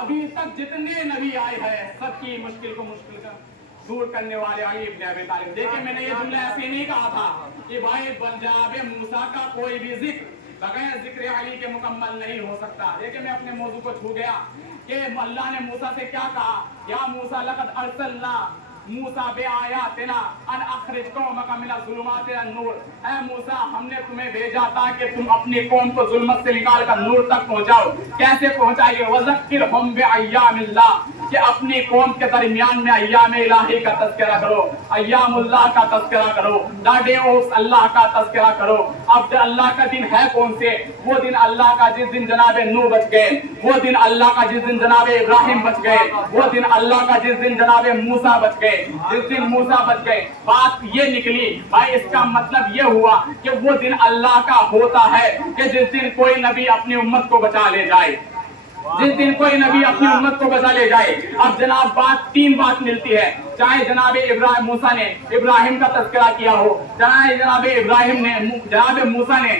अभी तक जितने नबी आए हैं सबकी मुश्किल को मुश्किल का दूर करने वाले अली इब्न अबी तालिब। देखिए मैंने ये जुमला ऐसे नहीं कहा था कि भाई पंजाबे मूसा का कोई भी जिक्र बगैर जिक्र अली के मुकम्मल नहीं हो सकता। देखिए मैं अपने मौजू को छू गया कि अल्लाह ने मूसा से क्या कहा, या मूसा लक़द अरसलना मूसा बे आयातिना अन अखरिज कौमक मिनज़ ज़ुलुमाति अन-नूर। ऐ मूसा हमने तुम्हें भेजा था कि तुम अपनी कौम को जुल्मत से निकाल कर नूर तक पहुंचाओ। कैसे पहुंचाइए? वज़क्किरहुम बिअय्यामिल्लाह, कि अपनी कौम के दरमियान में अय्याम इलाही का तज़किरा करो, अय्यामुल्लाह का तज़किरा करो, द डे ऑफ अल्लाह का तज़किरा करो। अब अल्लाह का दिन है कौन से? वो दिन अल्लाह का जिस दिन जनाब नूह बच गए, वो दिन अल्लाह का जिस दिन जनाब इब्राहिम बच गए, वो दिन अल्लाह का जिस दिन जनाब मूसा बच गए, जिस दिन मूसा बच गए। बात ये निकली भाई, इसका मतलब ये हुआ कि वो दिन अल्लाह का होता है कि जिस दिन कोई नबी अपनी उम्मत को बचा ले जाए, जिस दिन कोई नबी अपनी उम्मत को बचा ले जाए। अब जनाब तीन बात मिलती है, चाहे जनाब इब्राहिम मूसा ने इब्राहिम का तज़किरा किया हो, चाहे जनाब मूसा ने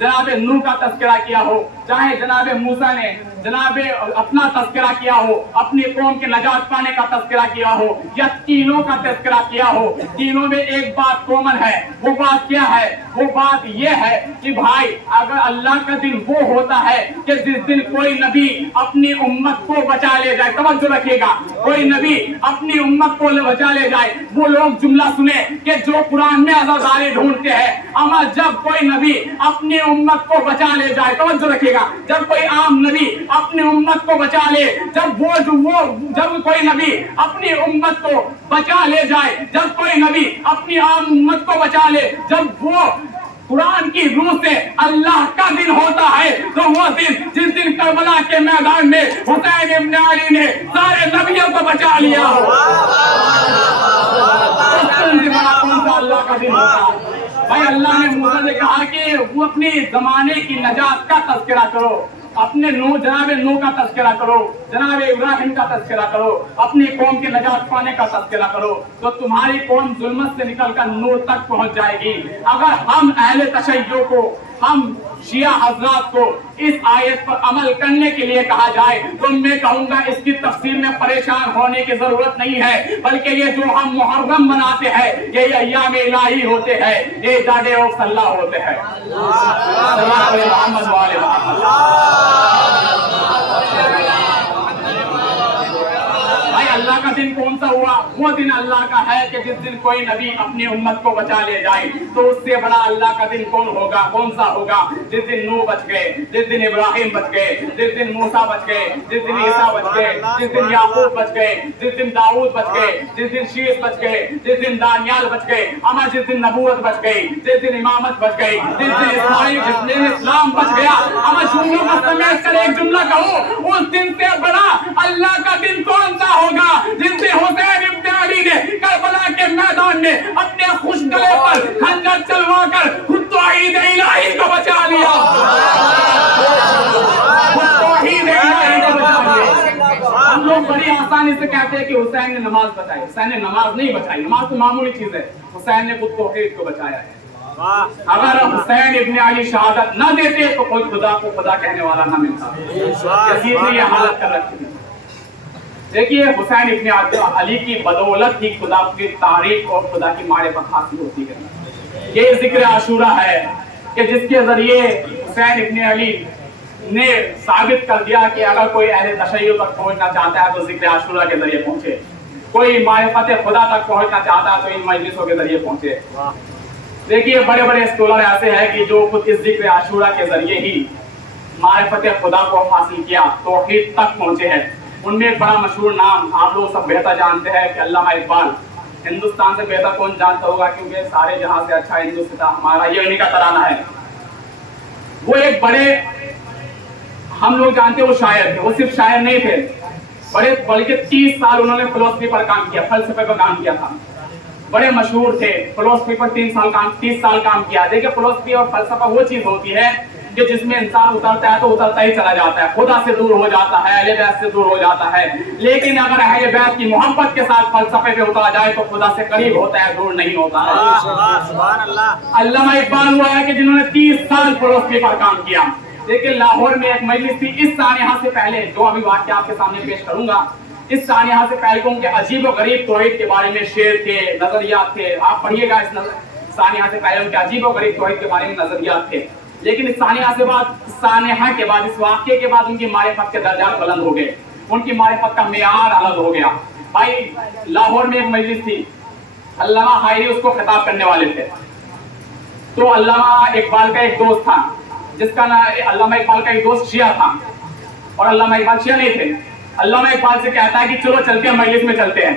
जनाब नूह का तज़किरा किया हो, चाहे जनाब मूसा ने जनाब अपना तज़किरा किया हो, अपनी कौम के नजात पाने का तज़किरा किया हो, या तीनों का तज़किरा किया हो। तीनों में एक बात कॉमन है। वो बात क्या है? वो बात ये है कि भाई अगर अल्लाह का दिन वो होता है कि जिस दिन कोई नबी अपनी उम्मत को बचा ले जाए, तवज्जो रखिएगा, कोई नबी अपनी उम्मत को बचा ले जाए। वो लोग जुमला सुने कि जो कुरान में अज़ादारी ढूंढते हैं, अमा जब कोई नबी अपनी उम्मत को बचा ले जाए, तवज्जो रखिएगा, जब कोई आम नबी अपनी उम्मत को बचा ले, जब कोई नबी अपनी उम्मत को बचा ले जाए, जब कोई नबी अपनी आम उम्मत को बचा ले, जब वो कुरान की रूह से अल्लाह का दिन होता है, तो वो दिन जिस दिन करबला के मैदान में हुसैन इब्न अली ने सारे नबियों को बचा लिया हो, कौन सा अल्लाह का दिन होता है? भाई अल्लाह ने मूसा से कहा कि वो अपनी जमाने की नजात का तज़किरा करो, अपने जनाब नूह का तज़किरा करो, जनाब इब्राहिम का तज़किरा करो, अपनी कौम के नजात पाने का तज़किरा करो, तो तुम्हारी कौम जुल्मत से निकलकर नूर तक पहुंच जाएगी। अगर हम अहले तशय्युअ को, हम शिया हज़रात को इस आयत पर अमल करने के लिए कहा जाए तो मैं कहूँगा इसकी तफसीर में परेशान होने की जरूरत नहीं है, बल्कि ये जो हम मुहर्रम मनाते हैं ये अय्याम इलाही होते हैं, ये डे ऑफ अल्लाह होते हैं। भाई अल्लाह का दिन कौन सा हुआ? वो दिन अल्लाह का है कि जिस दिन कोई नबी अपनी उम्मत को बचा ले जाए। तो उससे बड़ा अल्लाह का दिन कौन होगा? कौन सा होगा? जिस दिन नूह बच गए, जिस दिन इब्राहिम बच गए, जिस दिन मूसा बच गए, जिस दिन ईसा बच गए, जिस दिन याकूब बच गए, जिस दिन दाऊद बच गए, जिस दिन शीश बच गए, जिस दिन दानियाल बच गए, अमा जिस दिन नबूवत बच गई, जिस दिन इमामत बच गई, जिस दिन इस्माइल, जिस दिन इस्लाम बच गया। अमा जुमलों का समेट कर एक जुमला कहूं, उस दिन से बड़ा अल्लाह का दिन कौन सा होगा? जिस दिन हुसैन इब्न अली ने करबला के मैदान में अपने खुश गले पर खंजर चलवा कर खुद तौहीद इलाही को बचा लिया। तौहीद इलाही को बचा लिया। हम लोग बड़ी आसानी से कहते हैं कि हुसैन ने नमाज बचाई। हुसैन ने नमाज नहीं बचाई, नमाज तो मामूली चीज है। हुसैन ने खुद तौहीद को बचाया है। अगर हुसैन इब्न अली शहादत न देते तो कोई खुदा को खुदा कहने वाला न मिलता। यजीद ने यह हालत कर रखी है। देखिए, हुसैन इब्न अली की बदौलत ही खुदा की तारीफ और खुदा की मारिफत हासिल होती है। ये जिक्र आशूरा है कि जिसके जरिए हुसैन इब्न अली ने साबित कर दिया कि अगर कोई अहले तशय्युअ तक पहुंचना चाहता है तो जिक्र आशूरा के जरिए पहुंचे, कोई मारिफत खुदा तक पहुंचना चाहता है तो इन मजलिसों के जरिए पहुंचे। देखिए, बड़े बड़े स्कॉलर ऐसे हैं कि जो खुद इस जिक्र आशूरा के जरिए ही मारिफत खुदा को हासिल किया, तौहीद तक पहुंचे हैं। उनमें एक बड़ा मशहूर नाम आप लोग सब बेहतर जानते हैं कि अल्लामा इकबाल। हिंदुस्तान से बेहतर कौन जानता होगा, क्योंकि सारे जहां से अच्छा हिंदुस्तान हमारा, ये उन्हीं का तराना है। वो एक बड़े, हम लोग जानते हैं वो शायर थे। वो सिर्फ शायर नहीं थे, बल्कि 30 साल उन्होंने फिलोसफी पर काम किया, फलसफे पर काम किया था। बड़े मशहूर थे। फिलोसफी पर 30 साल काम किया। देखिए, फिलोसफी और फलसफा वो चीज होती है कि जिसमें इंसान उतरता है तो उतरता ही चला जाता है, खुदा से दूर हो जाता है, अहले बैत से दूर हो जाता है। लेकिन अगर अहले बैत की मोहब्बत के साथ फलसफे पे उतरा जाए तो खुदा से करीब होता है, दूर नहीं होता है। अल्लामा इकबाल हुआ है कि जिन्होंने 30 साल फिलोसफी पर काम किया। देखिए, लाहौर में एक मजलिस थी। इस सानिया से पहले जो अभी वाक्य आपके सामने पेश करूंगा, इस सानिया से पहले उनके अजीब और गरीब तौहीद के बारे में शेर थे, नजरियात थे। आप पढ़िएगा इस सानिया से पहले उनके अजीब और गरीब तौहीद के बारे में नजरियात थे। लेकिन इस सानिया के बाद, इस वाक्य के बाद उनकी मारिफत के दर्जात बुलंद हो गए, उनकी मारिफत का मेयार अलग हो गया। भाई, लाहौर में एक मजलिस थी, अल्लामा हायरी उसको खिताब करने वाले थे। तो अल्लामा इकबाल का एक दोस्त था, जिसका नाम अल्लामा इकबाल का एक दोस्त शिया था, और अल्लामा इकबाल शिया नहीं थे। अल्लामा इकबाल से कहता है कि चलो चलते हैं, मजलिस में चलते हैं।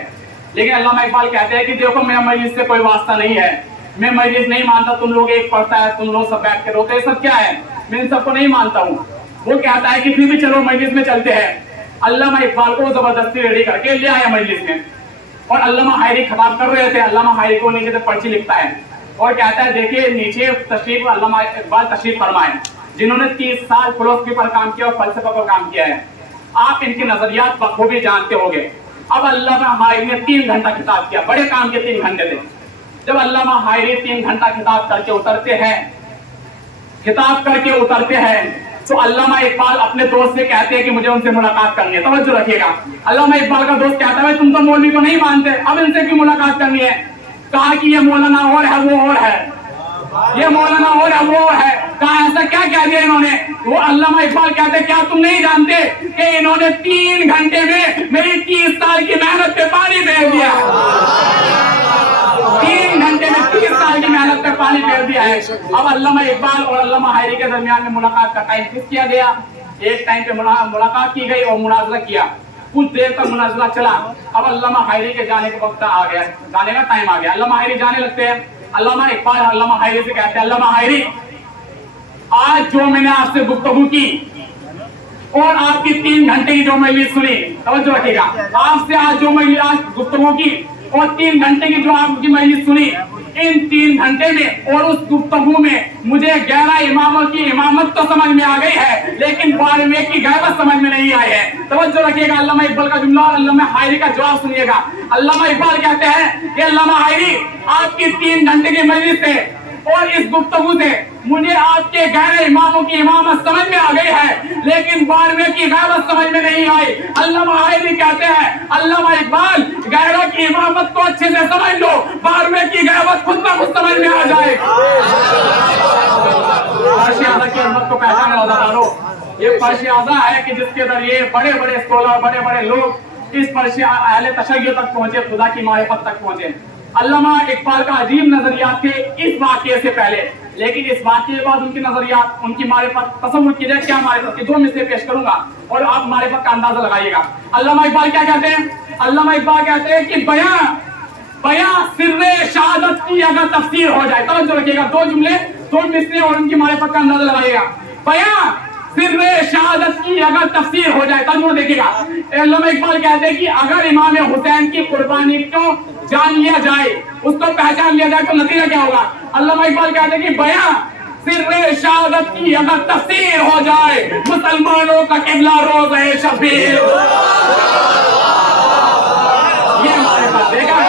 लेकिन अल्लामा इकबाल कहते हैं कि देखो, मेरा मजलिस से कोई वास्ता नहीं है, मैं मजलिस नहीं मानता। तुम लोग एक पढ़ता है, तुम लोग सब बैठ के रोते हैं, सब क्या है, मैं इन सबको नहीं मानता हूँ। वो कहता है कि फिर भी चलो मजलिस में चलते हैं। अल्लामा इकबाल को जबरदस्ती रेडी करके ले आया मजलिस में, और अल्लामा हायरी खिताब कर रहे थे। अल्लामा हायरी को नीचे से पर्ची लिखता है और कहता है, देखिए नीचे तशरीफ अल्लामा इकबाल तशरीफ फरमाए, जिन्होंने 30 साल फिलोसफी पर काम किया और फलसफा पर काम किया है। आप इनके नजरियात बखूबी जानते होंगे। अब अल्लामा हायरी ने 3 घंटा खिताब किया, बड़े काम के 3 घंटे थे। जब अल्लामा हायरी 3 घंटा खिताब करके उतरते हैं, तो अल्लामा इकबाल अपने दोस्त से कहते हैं कि मुझे उनसे मुलाकात करनी है। तवज्जो रखिएगा, अल्लामा इकबाल का दोस्त कहता है, तुम तो मौलवी को नहीं मानते, अब इनसे क्यों मुलाकात करनी है? कहा कि ये मौलाना और है, वो और है, ये मौलाना और है, वो और है। कहा ऐसा क्या कह दिया इन्होंने? वो अल्लामा इकबाल कहते हैं, क्या तुम नहीं जानते कि इन्होंने 3 घंटे में मेरी 30 साल की मेहनत पे पानी फेर दिया? 3 घंटे में 30 साल की मेहनत पे पानी फेर दिया है। अब अल्लामा इकबाल और अल्लामा हायरी के दरमियान में मुलाकात का टाइम फिक्स किया गया। एक टाइम पे मुलाकात की गई और मुनाजरा किया। कुछ देर तक मुनाजरा चला। अब अल्लामा हायरी के जाने का वक्त आ गया, जाने का टाइम आ गया। अल्लामा हायरी जाने लगते हैं। अल्लामा इकबाल अल्लामा हायरी से कहते हैं, अल्लामा हायरी, आज जो मैंने आपसे गुफ्तगू की और आपकी 3 घंटे की जो मजलिस सुनी, तवज्जो रखिएगा, आपसे आज जो मजलिस आज गुफ्तगू की और 3 घंटे की जो आपकी मजलिस सुनी, इन 3 घंटे में और उस गुफ्तगू में मुझे 11 इमामों की इमामत तो समझ में आ गई है, लेकिन 12वें की गैबत समझ में नहीं आई है। तवज्जो रखिएगा, अल्लामा इकबाल का जुमला और अल्लामा हायरी का जवाब सुनिएगा। अल्लामा इकबाल कहते हैं कि अल्लामा हायरी, आपकी 3 घंटे की मजलिस से और इस गुफ्तगू से मुझे आपके 11 इमामों की इमामत समझ में आ गई है, लेकिन 12वें की गैबत समझ में नहीं आई। अल्लामा हायरी कहते हैं, अल्लामा इकबाल, 11 की इमामत को अच्छे से समझ लो, 12वें की गैबत खुद ब खुद समझ में आ जाए। फारसी आज़ा की अजमत को पहचाने वाला दारो, ये फारसी आज़ा है कि जिसके जरिए बड़े बड़े स्कॉलर, बड़े बड़े लोग इस पर्शिया अहले तशय्युअ तक पहुंचे, खुदा की मारिफत तक पहुंचे। अल्लामा इकबाल का अजीब नजरियात थे इस वाक़ये से पहले, लेकिन इस वाक़ये के बाद उनकी नजरियात, उनकी मारिफत, तसव्वुर कीजिए क्या मारिफत की, 2 मिसलें पेश करूंगा और आप मारिफत का अंदाजा लगाइएगा। अल्लामा इकबाल क्या कहते हैं? अल्लामा इकबाल कहते हैं कि बयां सिर्रे शहादत की अगर तफसीर हो जाए, तवज्जो रखिएगा, 2 जुमले 2 मिसलें और उनकी मारिफत का अंदाजा लगाइएगा। बयां सिर्रे शहादत की अगर तफसीर हो जाए, तवज्जो देखिएगा। अल्लामा इकबाल कहते हैं कि अगर इमाम हुसैन की कुर्बानी को जान लिया जाए, उसको पहचान लिया जाए, तो नतीजा क्या होगा? अल्लामा इकबाल कहते हैं कि बयां सिर्रे शहादत की अगर तफसीर हो जाए, मुसलमानों का किबला रोज़े शबीर। ये हमारे पास देखा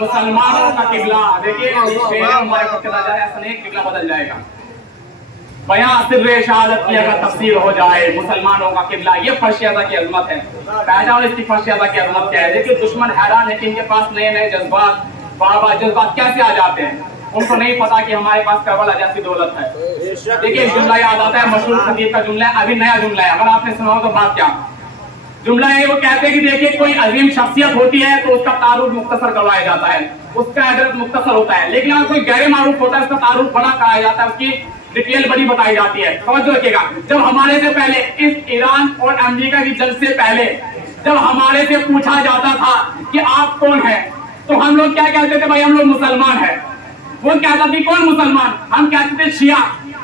मुसलमानों का किबला। देखिए हमारे ऐसा नहीं, किबला बदल जाएगा। बयां सिर्रे शहादत की अगर तफसीर हो जाए, मुसलमानों का किबला, ये फर्शियादा की अजमत है। पहचान इसकी फर्शियादा की अजमत क्या है? देखिए दुश्मन हैरान है कि इनके पास नए नए जज्बात, बाबा जज्बात कैसे आ जाते हैं। उनको नहीं पता कि हमारे पास करबला जैसी दौलत है। देखिए जुमला याद आता है, मशहूर खतीब का जुमला है, अभी नया जुमला है, अगर आपने सुना हो तो बात क्या जुमला है। वो कहते हैं कि देखिए कोई अजीम शख्सियत होती है तो उसका तारुफ मुख्तसर करवाया जाता है, उसका एड्रेस मुख्तसर होता है, लेकिन अगर कोई गैर मारूफ होता है उसका तारुफ बड़ा कराया जाता है, उसकी डिटेल बड़ी बताई जाती है। समझ रखिएगा, जब हमारे से पहले इस ईरान और अमेरिका की जंग से पहले जब हमारे से पूछा जाता था कि आप कौन है, तो हम लोग क्या कहते थे? भाई हम लोग मुसलमान हैं। वो कहता थी कौन मुसलमान? हम कहते थे शिया।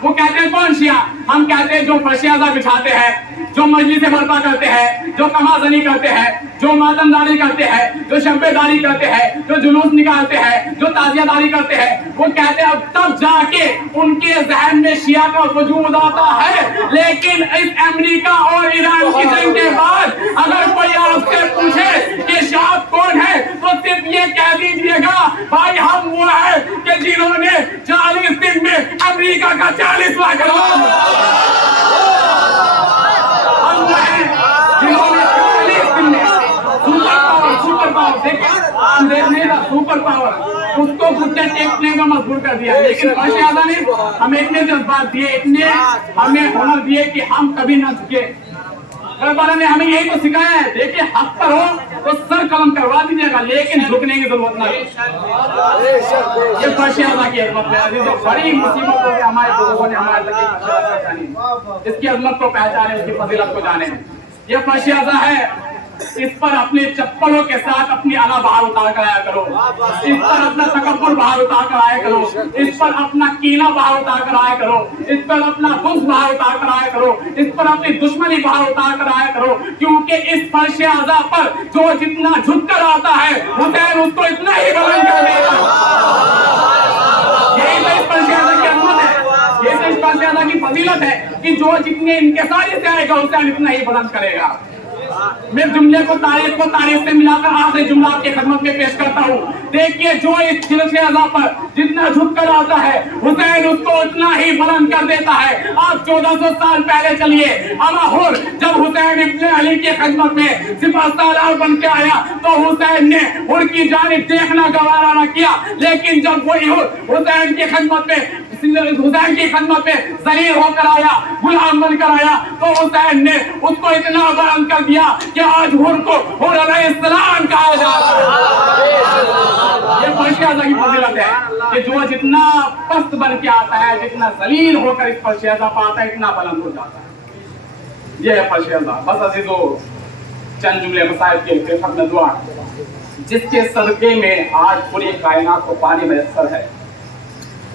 वो कहते हैं कौन शिया? हम कहते हैं जो फर्शियाजा बिछाते हैं, जो मजलिसें बर्पा करते हैं, जो कमाजनी करते हैं, जो मातमदारी करते हैं, जो शब्बेदारी करते हैं, जो जुलूस निकालते हैं, जो ताजियादारी करते हैं। वो कहते हैं अब तब जाके उनके जहन में शिया का वजूद आता है। लेकिन इस अमेरिका और ईरान की जंग के बाद अगर कोई आपसे पूछे कि शिया कौन है, तो सिर्फ ये कह दीजिएगा भाई हम वो है कि जिन्होंने 40 दिन में अमेरिका का 40 लाख सुपर पावर उसको खुद ने टेकने का मजबूर कर दिया। लेकिन फर्शियादा ने हमें इतने जज्बात दिए, इतने हमें हुनर दिए कि हम कभी न झुके। करबला ने हमें यही तो सिखाया है। देखिए हक पर हो तो सर कलम करवा दीजिएगा, लेकिन झुकने की जरूरत नहीं। ये फर्शियादा की अजमत है। जो बड़ी मुसीबतों से हमारे बुजुर्गों ने हमारे तक पहचानी, इसकी अजमत को पहचाने, उसकी फजीलत को जाने। ये फर्शियादा है, इस पर अपने चप्पलों के साथ अपनी आला बाहर उतार कर आया करो, इस पर अपना तकब्बुर बाहर उतार कर आया करो, इस पर अपना कीना बाहर उतार कर आया करो, इस पर अपना बुग़्ज़ बाहर उतार कर आया करो, इस पर अपनी दुश्मनी बाहर उतार कर आया करो। क्योंकि इस फर्शियादा पर जो जितना झुक कर आता है, हुसैन उसको इतना ही बुलंद कर देगा। यही तो इस फर्शियादा की अजमत है, ये तो इस फर्शियादा की फजीलत है कि जो जितने इंकिसारी से आएगा हुसैन इतना ही बुलंद करेगा। मैं जुमले को तारीफ से मिलाकर आखिरी जुमला आपके खिदमत में पेश करता हूँ। देखिए जो इस फर्शियादा पर जितना झुक कर आता है, हुसैन उसको उतना ही बुलंद कर देता है। आप 1400 साल पहले चलिए, अमाहुर जब हुसैन इब्ने अली की खिदमत में सिपहसालार बन के आया तो हुसैन ने हुर की जानिब देखना गवारा न किया। लेकिन जब वही हुसैन की खिदमत में ज़लील होकर आया, गुलाम बनकर आया, तो हुसैन ने उसको इतना बुलंद कर दिया कि आज हुर को हुर अलैहिस्सलाम कहा जाता है। ये फर्शियादा की फजीलत है कि जो जितना पस्त बन के आता है, जितना ज़लील होकर इस फर्शियादा पर आता है, इतना बुलंद हो जाता है। ये है फर्शियादा। बस अज़ीज़ो चंद जुमले मसाइब के खिदमत में दुआ, जिसके सदके में आज पूरी कायनात को पानी मैसर है,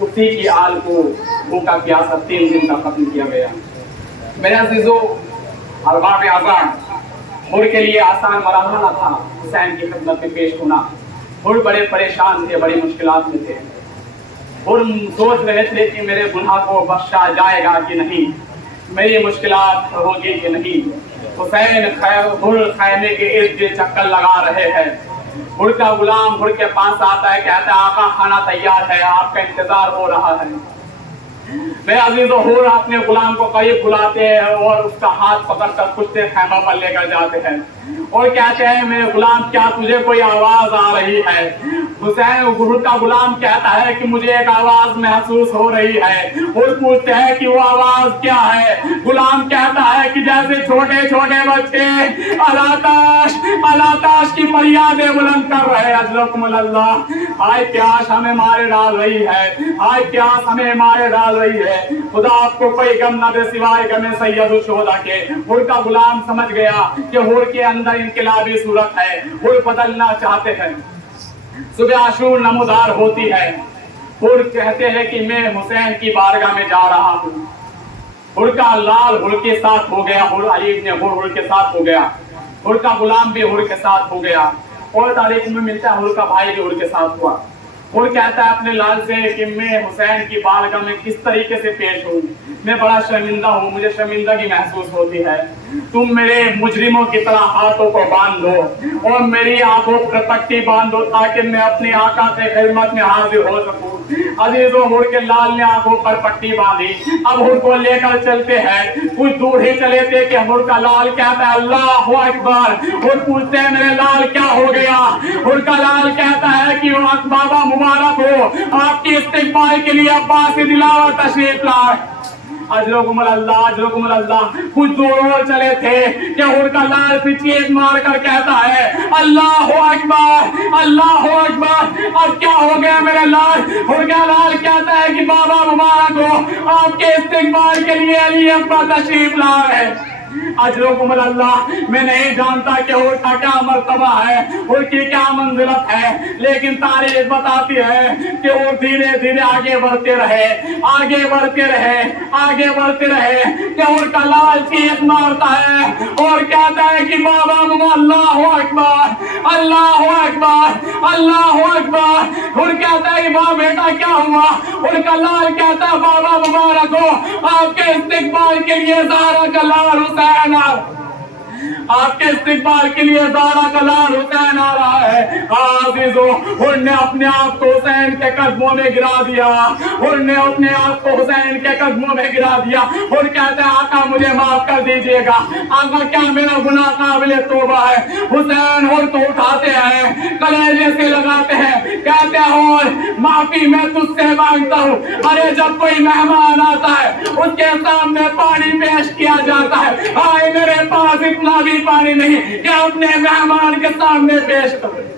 उसी की आल को भूखा प्यासा 3 दिन का खत्म किया गया। मेरे अज़ीज़ो अरबाब आज़ान, हुर के लिए आसान मराहल न था हुसैन की खिदमत में पेश होना। हुर बड़े परेशान थे, बड़ी मुश्किलात में थे। हुर सोच रहे थे कि मेरे गुनाह को बख्शा जाएगा कि नहीं, मेरी मुश्किलात होगी कि नहीं। हुसैन हुर खैमे के इर्द चक्कर लगा रहे हैं। हुर का गुलाम हुर के पास आता है, कहता है आका खाना तैयार है, आपका इंतजार हो रहा है। मैं अजीज और अपने गुलाम को करीब बुलाते हैं और उसका हाथ पकड़ कर कुत्ते खैमा पर लेकर जाते हैं और कहते हैं मेरे गुलाम क्या तुझे कोई आवाज आ रही है? हुसैन का गुलाम कहता है कि मुझे एक आवाज महसूस हो रही है और पूछते हैं कि वो आवाज क्या है? गुलाम कहता है कि जैसे छोटे छोटे बच्चे अल्लाह की फरियादें बुलंद कर रहे हैं। अल्लाह हाय प्यास हमें मारे डाल रही है, हाय प्यास हमें मारे डाल रही है। खुदा आपको कोई गम न दे सिवाय गमे सैयद शुहदा के। हुर का गुलाम समझ गया कि हुर के अंदर इनकलाबी सूरत है, हुर बदलना चाहते हैं। सुबह आशूर नमोदार होती है। हुर कहते हैं कि मैं हुसैन की बारगाह में जा रहा हूँ। हुर का लाल हुर के साथ हो गया, हुर अली ने हुर के साथ हो गया, हुर का गुलाम भी हुर के साथ हो गया और तारीख में मिलता है हुर का भाई भी हुर के साथ हुआ। हुर कहता है अपने लाल से कि मैं हुसैन की बारगाह में किस तरीके से पेश हूँ, मैं बड़ा शर्मिंदा हूँ, मुझे शर्मिंदगी महसूस होती है। तुम मेरे मुजरिमों की तरह हाथों को बांध दो और मेरी आंखों पर पट्टी बांध दो ताकि मैं अपनी आका के खिदमत में हाजिर हो सकूं। अजीजों हुर के लाल ने आंखों पर पट्टी बांधी। अब हुर को लेकर चलते हैं। कुछ दूर ही चले थे कि हुर का लाल कहता है अल्लाहु अकबर। हुर पूछते हैं मेरे लाल क्या हो गया? हुर का लाल कहता है कि बाबा मुबारक हो, आपकी इस्तिकबाल के लिए अब्बास दिलावर तशरीफ लाए। अजरकुमुल अल्लाह। कुछ दूर और चले थे कि हुर का लाल चीख मार कर कहता है अल्लाहु अकबर, अल्लाहु अकबर। अब क्या हो गया मेरे लाल? हुर का लाल कहता है कि बाबा मुबारक हो, आपके इस्तिकबाल के लिए अली अब्बा तशरीफ ला रहे हैं। अजरकुमुल अल्लाह। मैं नहीं जानता कि हुर का क्या मर्तबा है, हुर की क्या मंजिलत है, लेकिन तारीख बताती है कि वो धीरे धीरे आगे बढ़ते रहे, आगे बढ़ते रहे, आगे बढ़ते रहे कि हुर का लाल चीख मारता है और कहता है कि बाबा अल्लाहु अकबर, अल्लाहु अकबर, अल्लाहु अकबर। हुर कहता है बाबा बेटा क्या हुआ? हुर का लाल कहता है बाबा मुबारक हो, आपके इस्तिकबाल के लिए ज़हरा का लाल हुसैन, आपके इस्तिकबाल के लिए ज़हरा का लाल हुसैन आ रहा है। हाफिजो हुर ने अपने आप को हुसैन के कदमों में गिरा दिया, हुर ने अपने आप को हुसैन के कदमों में गिरा दिया। हुर कहते हैं आका मुझे माफ कर दीजिएगा, आका क्या मेरा गुनाह काबिल तौबा है? हुसैन हुर को उठाते हैं, कलेजे से लगाते हैं, कहते हैं हुर माफी मैं तुझसे मांगता हूँ। अरे जब कोई मेहमान आता है उसके सामने पानी पेश किया जाता है, हाय मेरे पास इतना भी पानी नहीं कि अपने मेहमान के सामने पेश करो।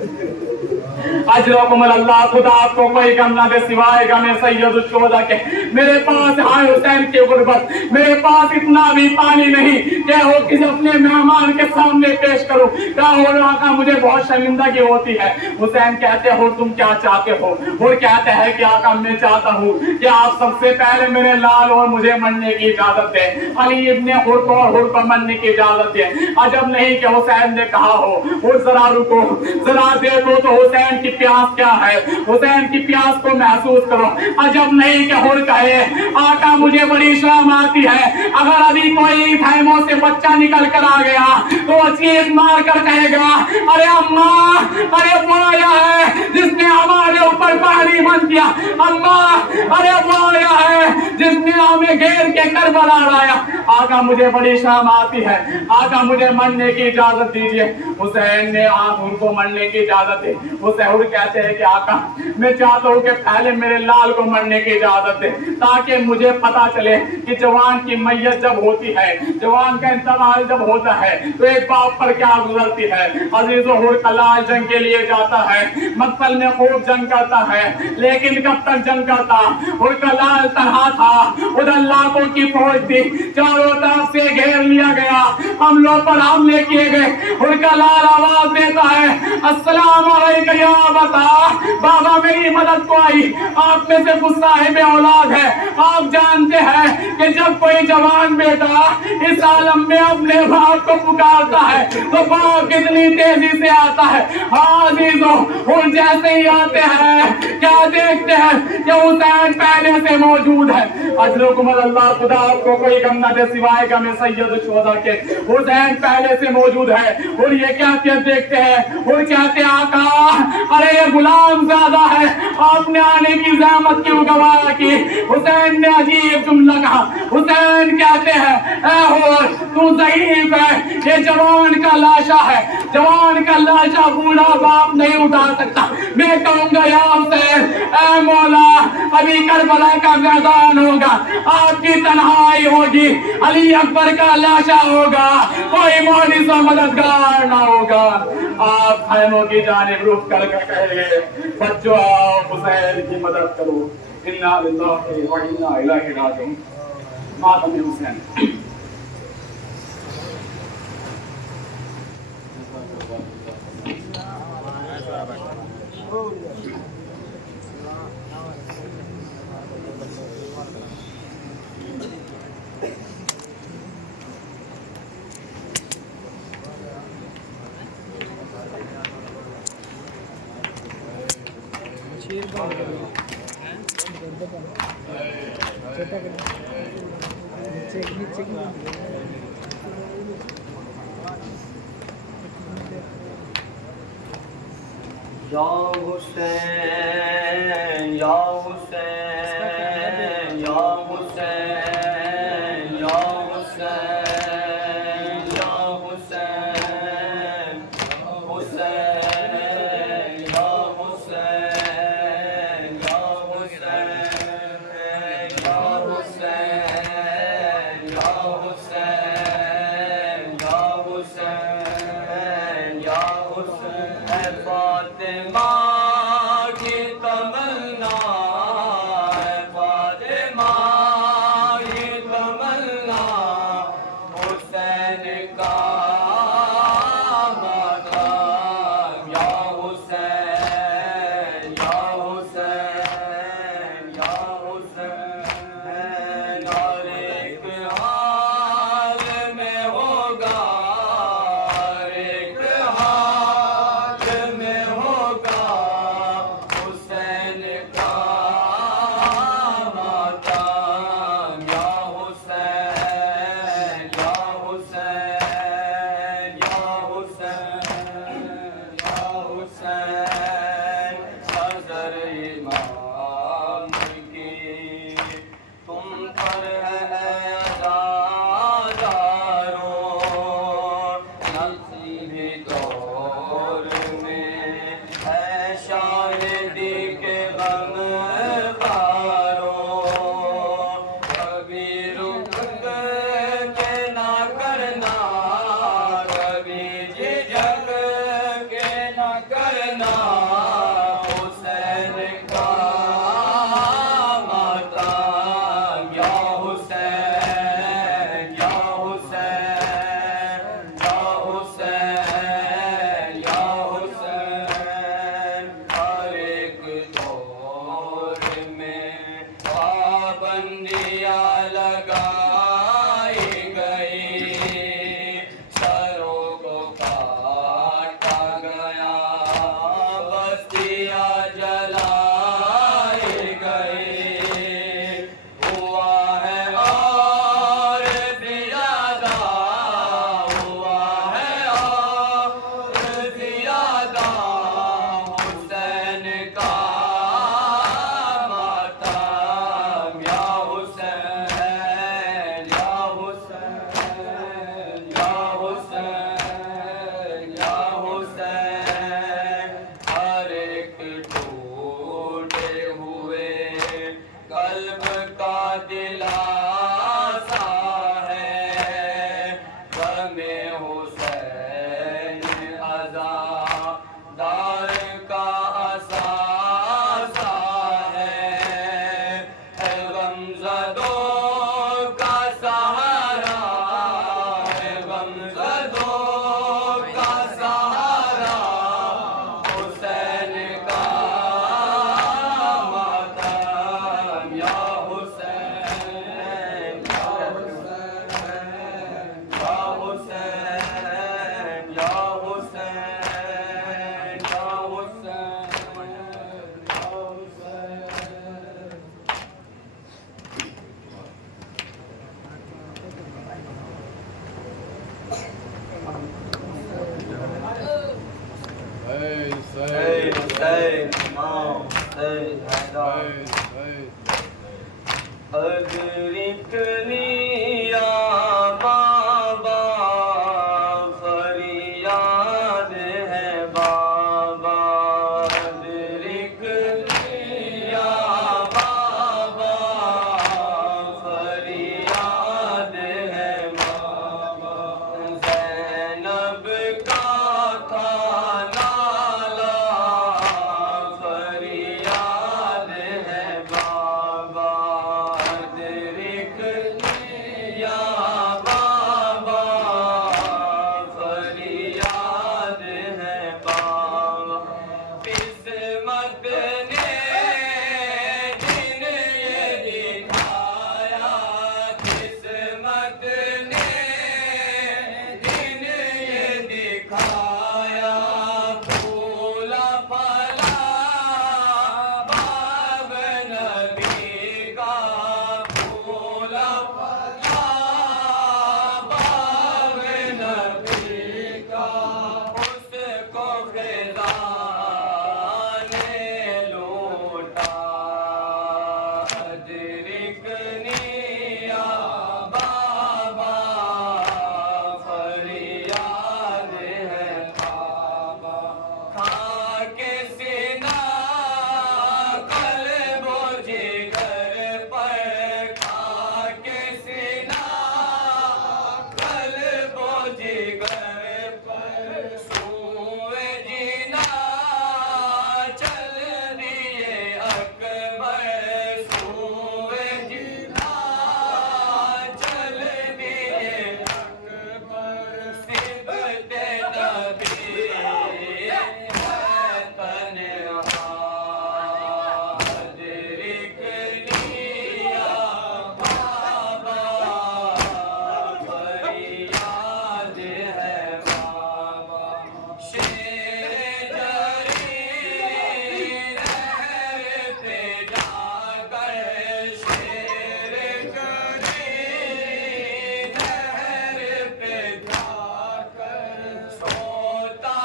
अजरकुमुल अल्लाह। खुदा आपको कोई गम ना दे सिवाय गमे सैयद शुहदा के। मेरे पास हाय हुसैन की गुर्बत, मेरे पास इतना भी पानी नहीं कि हो किसी अपने मेहमान के सामने पेश करूं। क्या हो रहा का मुझे बहुत शर्मिंदगी होती है। हुसैन कहते हो तुम क्या चाहते हो? हुर कहते हैं कि आका मैं चाहता हूँ कि आप सबसे पहले मेरे लाल और मुझे मरने की इजाजत दें। अली इब्ने हुर को और हुर को मरने की इजाजत दें। अजब नहीं कि हुसैन ने कहा हो हुर जरा रुको, जरा देखो तो हुसैन की प्यास क्या है, हुसैन की प्यास को महसूस करो। अजब नहीं कि हुर कहे आका मुझे बड़ी शर्म आती है, अगर अभी कोई खैमों से बच्चा निकल कर आ गया तो चीख मार कर कहेगा अरे अम्मा, अरे वो आया है जिसने हमारे ऊपर पहाड़ी बंद किया, अम्मा अरे वो आया है जिसने हमें घेर के करबला लाया। आका मुझे बड़ी शर्म आती है, आका मुझे मरने की इजाजत दीजिए। हुसैन ने उनको मरने की इजाजत दी। हुसैन कहते हैं कि आका मैं चाहता हूँ कि पहले मेरे लाल को मरने की इजाजत दे ताकि मुझे पता चले कि जवान की मैयत जब होती है, जवान का इंतकाल जब होता है तो एक बाप पर क्या गुजरती है। अजीजों हुर का लाल जंग के लिए जाता है, मक्तल में खूब जंग करता है, लेकिन कब तक जंग करता? हुर का लाल तनहा था, उधर लाखों की फौज थी, चारों तरफ से घेर लिया गया, हमलों पर हमले किए गए। हुर का लाल आवाज देता है अस्सलाम वालेकुम या बता, बाबा मेरी मदद को आई। आप में से कुछ साहिब औलाद है, आप जानते हैं कि जब कोई जवान बेटा इस आलम में अपने बाप को पुकारता है तो बाप कितनी तेजी से आता है। हाँ अजीजों हुर जैसे ही आते हैं کیا دیکھتے ہیں کہ حسین پہلے سے موجود ہے. اجرکم اللہ, خدا آپ کو کوئی غم نہ دے سوائے غم سید الشہداء کے. حسین پہلے سے موجود ہے اور یہ کہتے دیکھتے ہیں اور کہتے ہیں آقا ارے یہ غلام زیادہ ہے, آپ نے آنے کی زحمت کیوں گوایا کی. حسین نے عجیب جملہ کہا. حسین کہتے ہیں اے ہور تو ضعیف ہے, یہ جوان کا لاشا ہے, جوان کا لاشا بوڑھا باپ نہیں اٹھا سکتا. میں کہوں گا یا حسین اے مولا ابھی کربلا کا میدان ہوگا, آپ کی تنہائی ہوگی, علی اکبر کا لاشا ہوگا, کوئی مونس و مددگار نہ ہوگا. آپ خیموں کی جانب رخ کر کہیں گے بچوں آؤ حسین کی مدد کرو. انا للہ و انا الیہ راجعون. ماتم حسین. شیر کا چھوٹا کر نیچے یا حسین یا حسین یا حسین یا حسین یا حسین حسین یا حسین یا حسین یا حسین یا حسین یا حسین یا حسین. اے فاطمہ کی تمنا أدركني يا بابا فریاد ہے بابا أدركني يا بابا فریاد ہے بابا زینب کا تھا لالا فریاد ہے بابا أدركني يا بابا فریاد ہے بابا قسمت نے دن یہ دکھایا قسمت نے دن یہ دکھایا پھولا پھلا باغ نبی کا پھولا پھلا باغ نبی کا اس کو خدا نے لوٹا أدركني يا بابا فریاد ہے بابا کھا کے سینہ قلب و جگر پر کھا کے سینہ قلب و جگر پر سوئے جینا چل دیے اکبر سوئے جینا چل دیے اکبر صفت نبی ہے تنہا أدركني يا بابا فریاد ہے بابا شیر جری نہر پہ جا کر شیر جری نہر پہ جا کر سوتا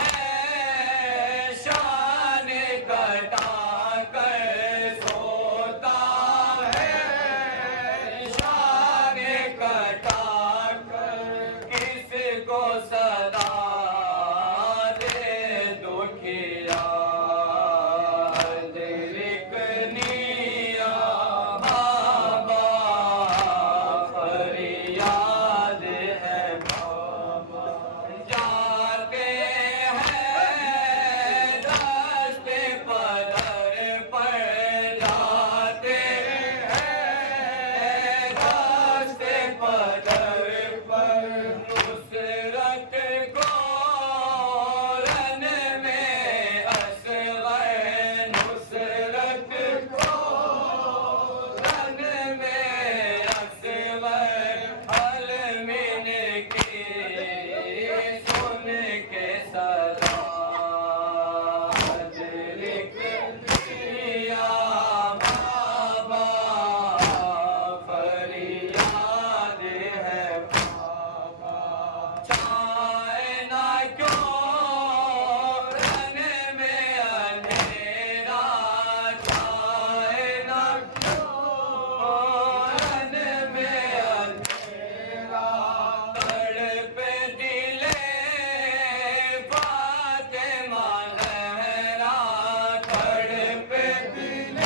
ہے شان کٹا کر سوتا ہے شان کٹا کر کس کو صدا دے دکھیا أدركني يا بابا فریاد ہے بابا جاتے ہیں دست پدر پر جاتے ہیں دست پدر پر نصرت کو رن میں اصغر نصرت کو رن میں اصغر علمین کی سن کے صدا أدركني يا بابا فریاد ہے بابا چاہے نہ کیوں رن میں اندھیرا چاہے نہ کیوں رن میں اندھیرا تڑپ دل فاطمہ زہرا تڑپ دل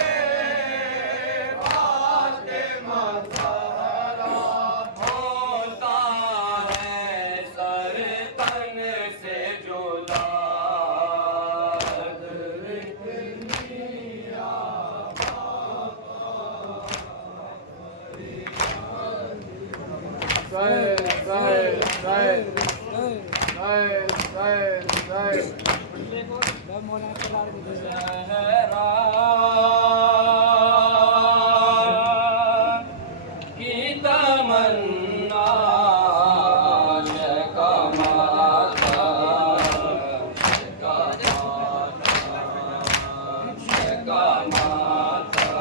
فاطمہ زہرا ہوتا ہے سر تن سے جدا أدركني يا کی تمنا شکا ماتا شکا ماتا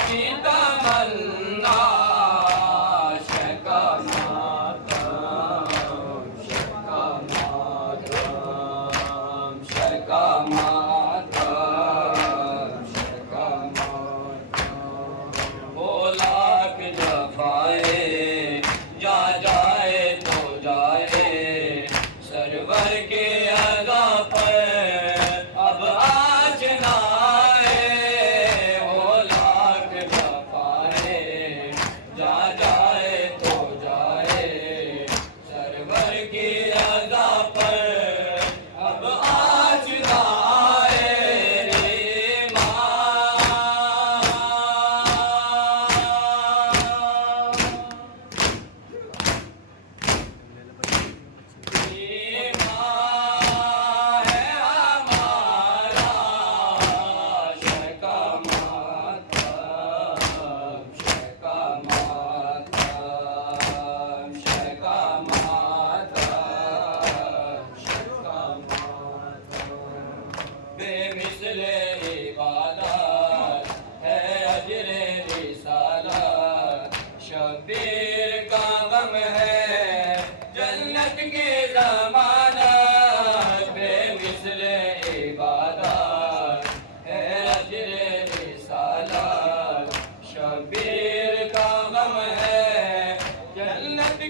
کی تمنا شکا ماتا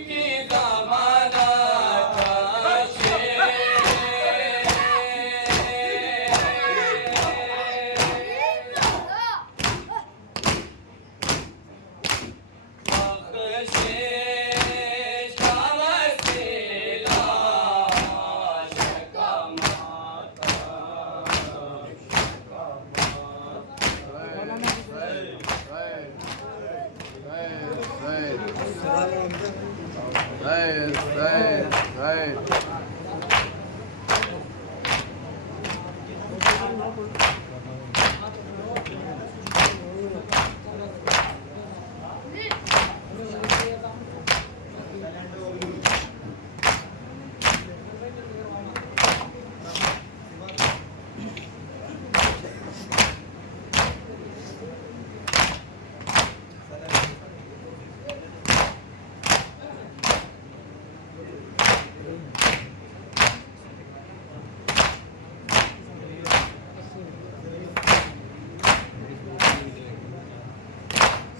की ज़माना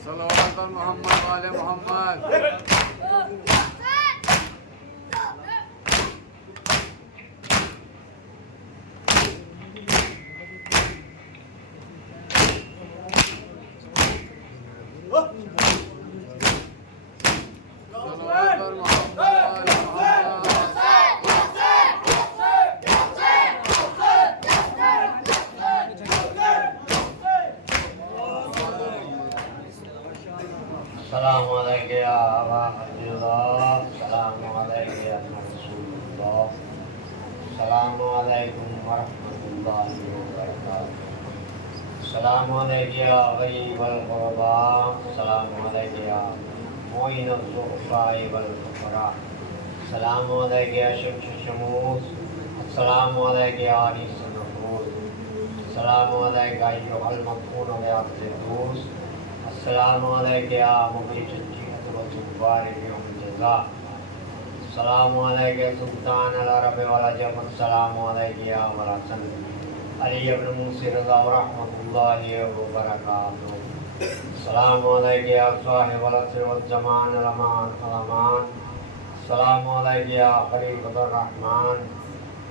सल्लल्लाहु अलैहि मोहम्मद वाले मोहम्मद। السلام علیکم یا ابا عبداللہ، السلام علیکم یا رسول اللہ، السلام علیکم ورحمۃ اللہ وبرکاتہ، السلام علیکم یا غریب الغرباء، السلام علیکم یا معین الضعفاء والفقراء، السلام علیکم یا شمس الشموس، السلام علیکم یا انیس النفوس، السلام علیکم ایھا المدفون بعبد الدوس، السلام علیکم یا مقیت الجنة والجبار یوم الجزاء، السلام علیکم سلطان العرب والعجم، السلام علیکم یا ابا الحسن علی ابن موسی رضا رحمۃ اللہ وبرکاتہ، السلام علیکم یا صاحب العصر والزمان الامان الامان، السلام علیکم یا خلیفۃ الرحمن،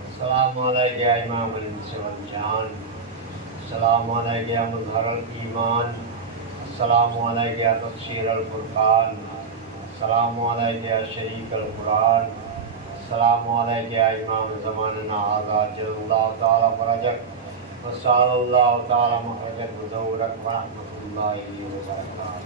السلام علیکم یا امام الانس والجان، السلام علیکم یا مظہر الایمان، السلام علیکم یا تفسیر الفرقان، السلام علیکم یا شریک القرآن، السلام علیکم یا امام زماننا ھذا عجل اللہ تعالی فرجک وسال اللہ تعالی مخرجک بدورک ورحمۃ اللہ وبرکاتہ۔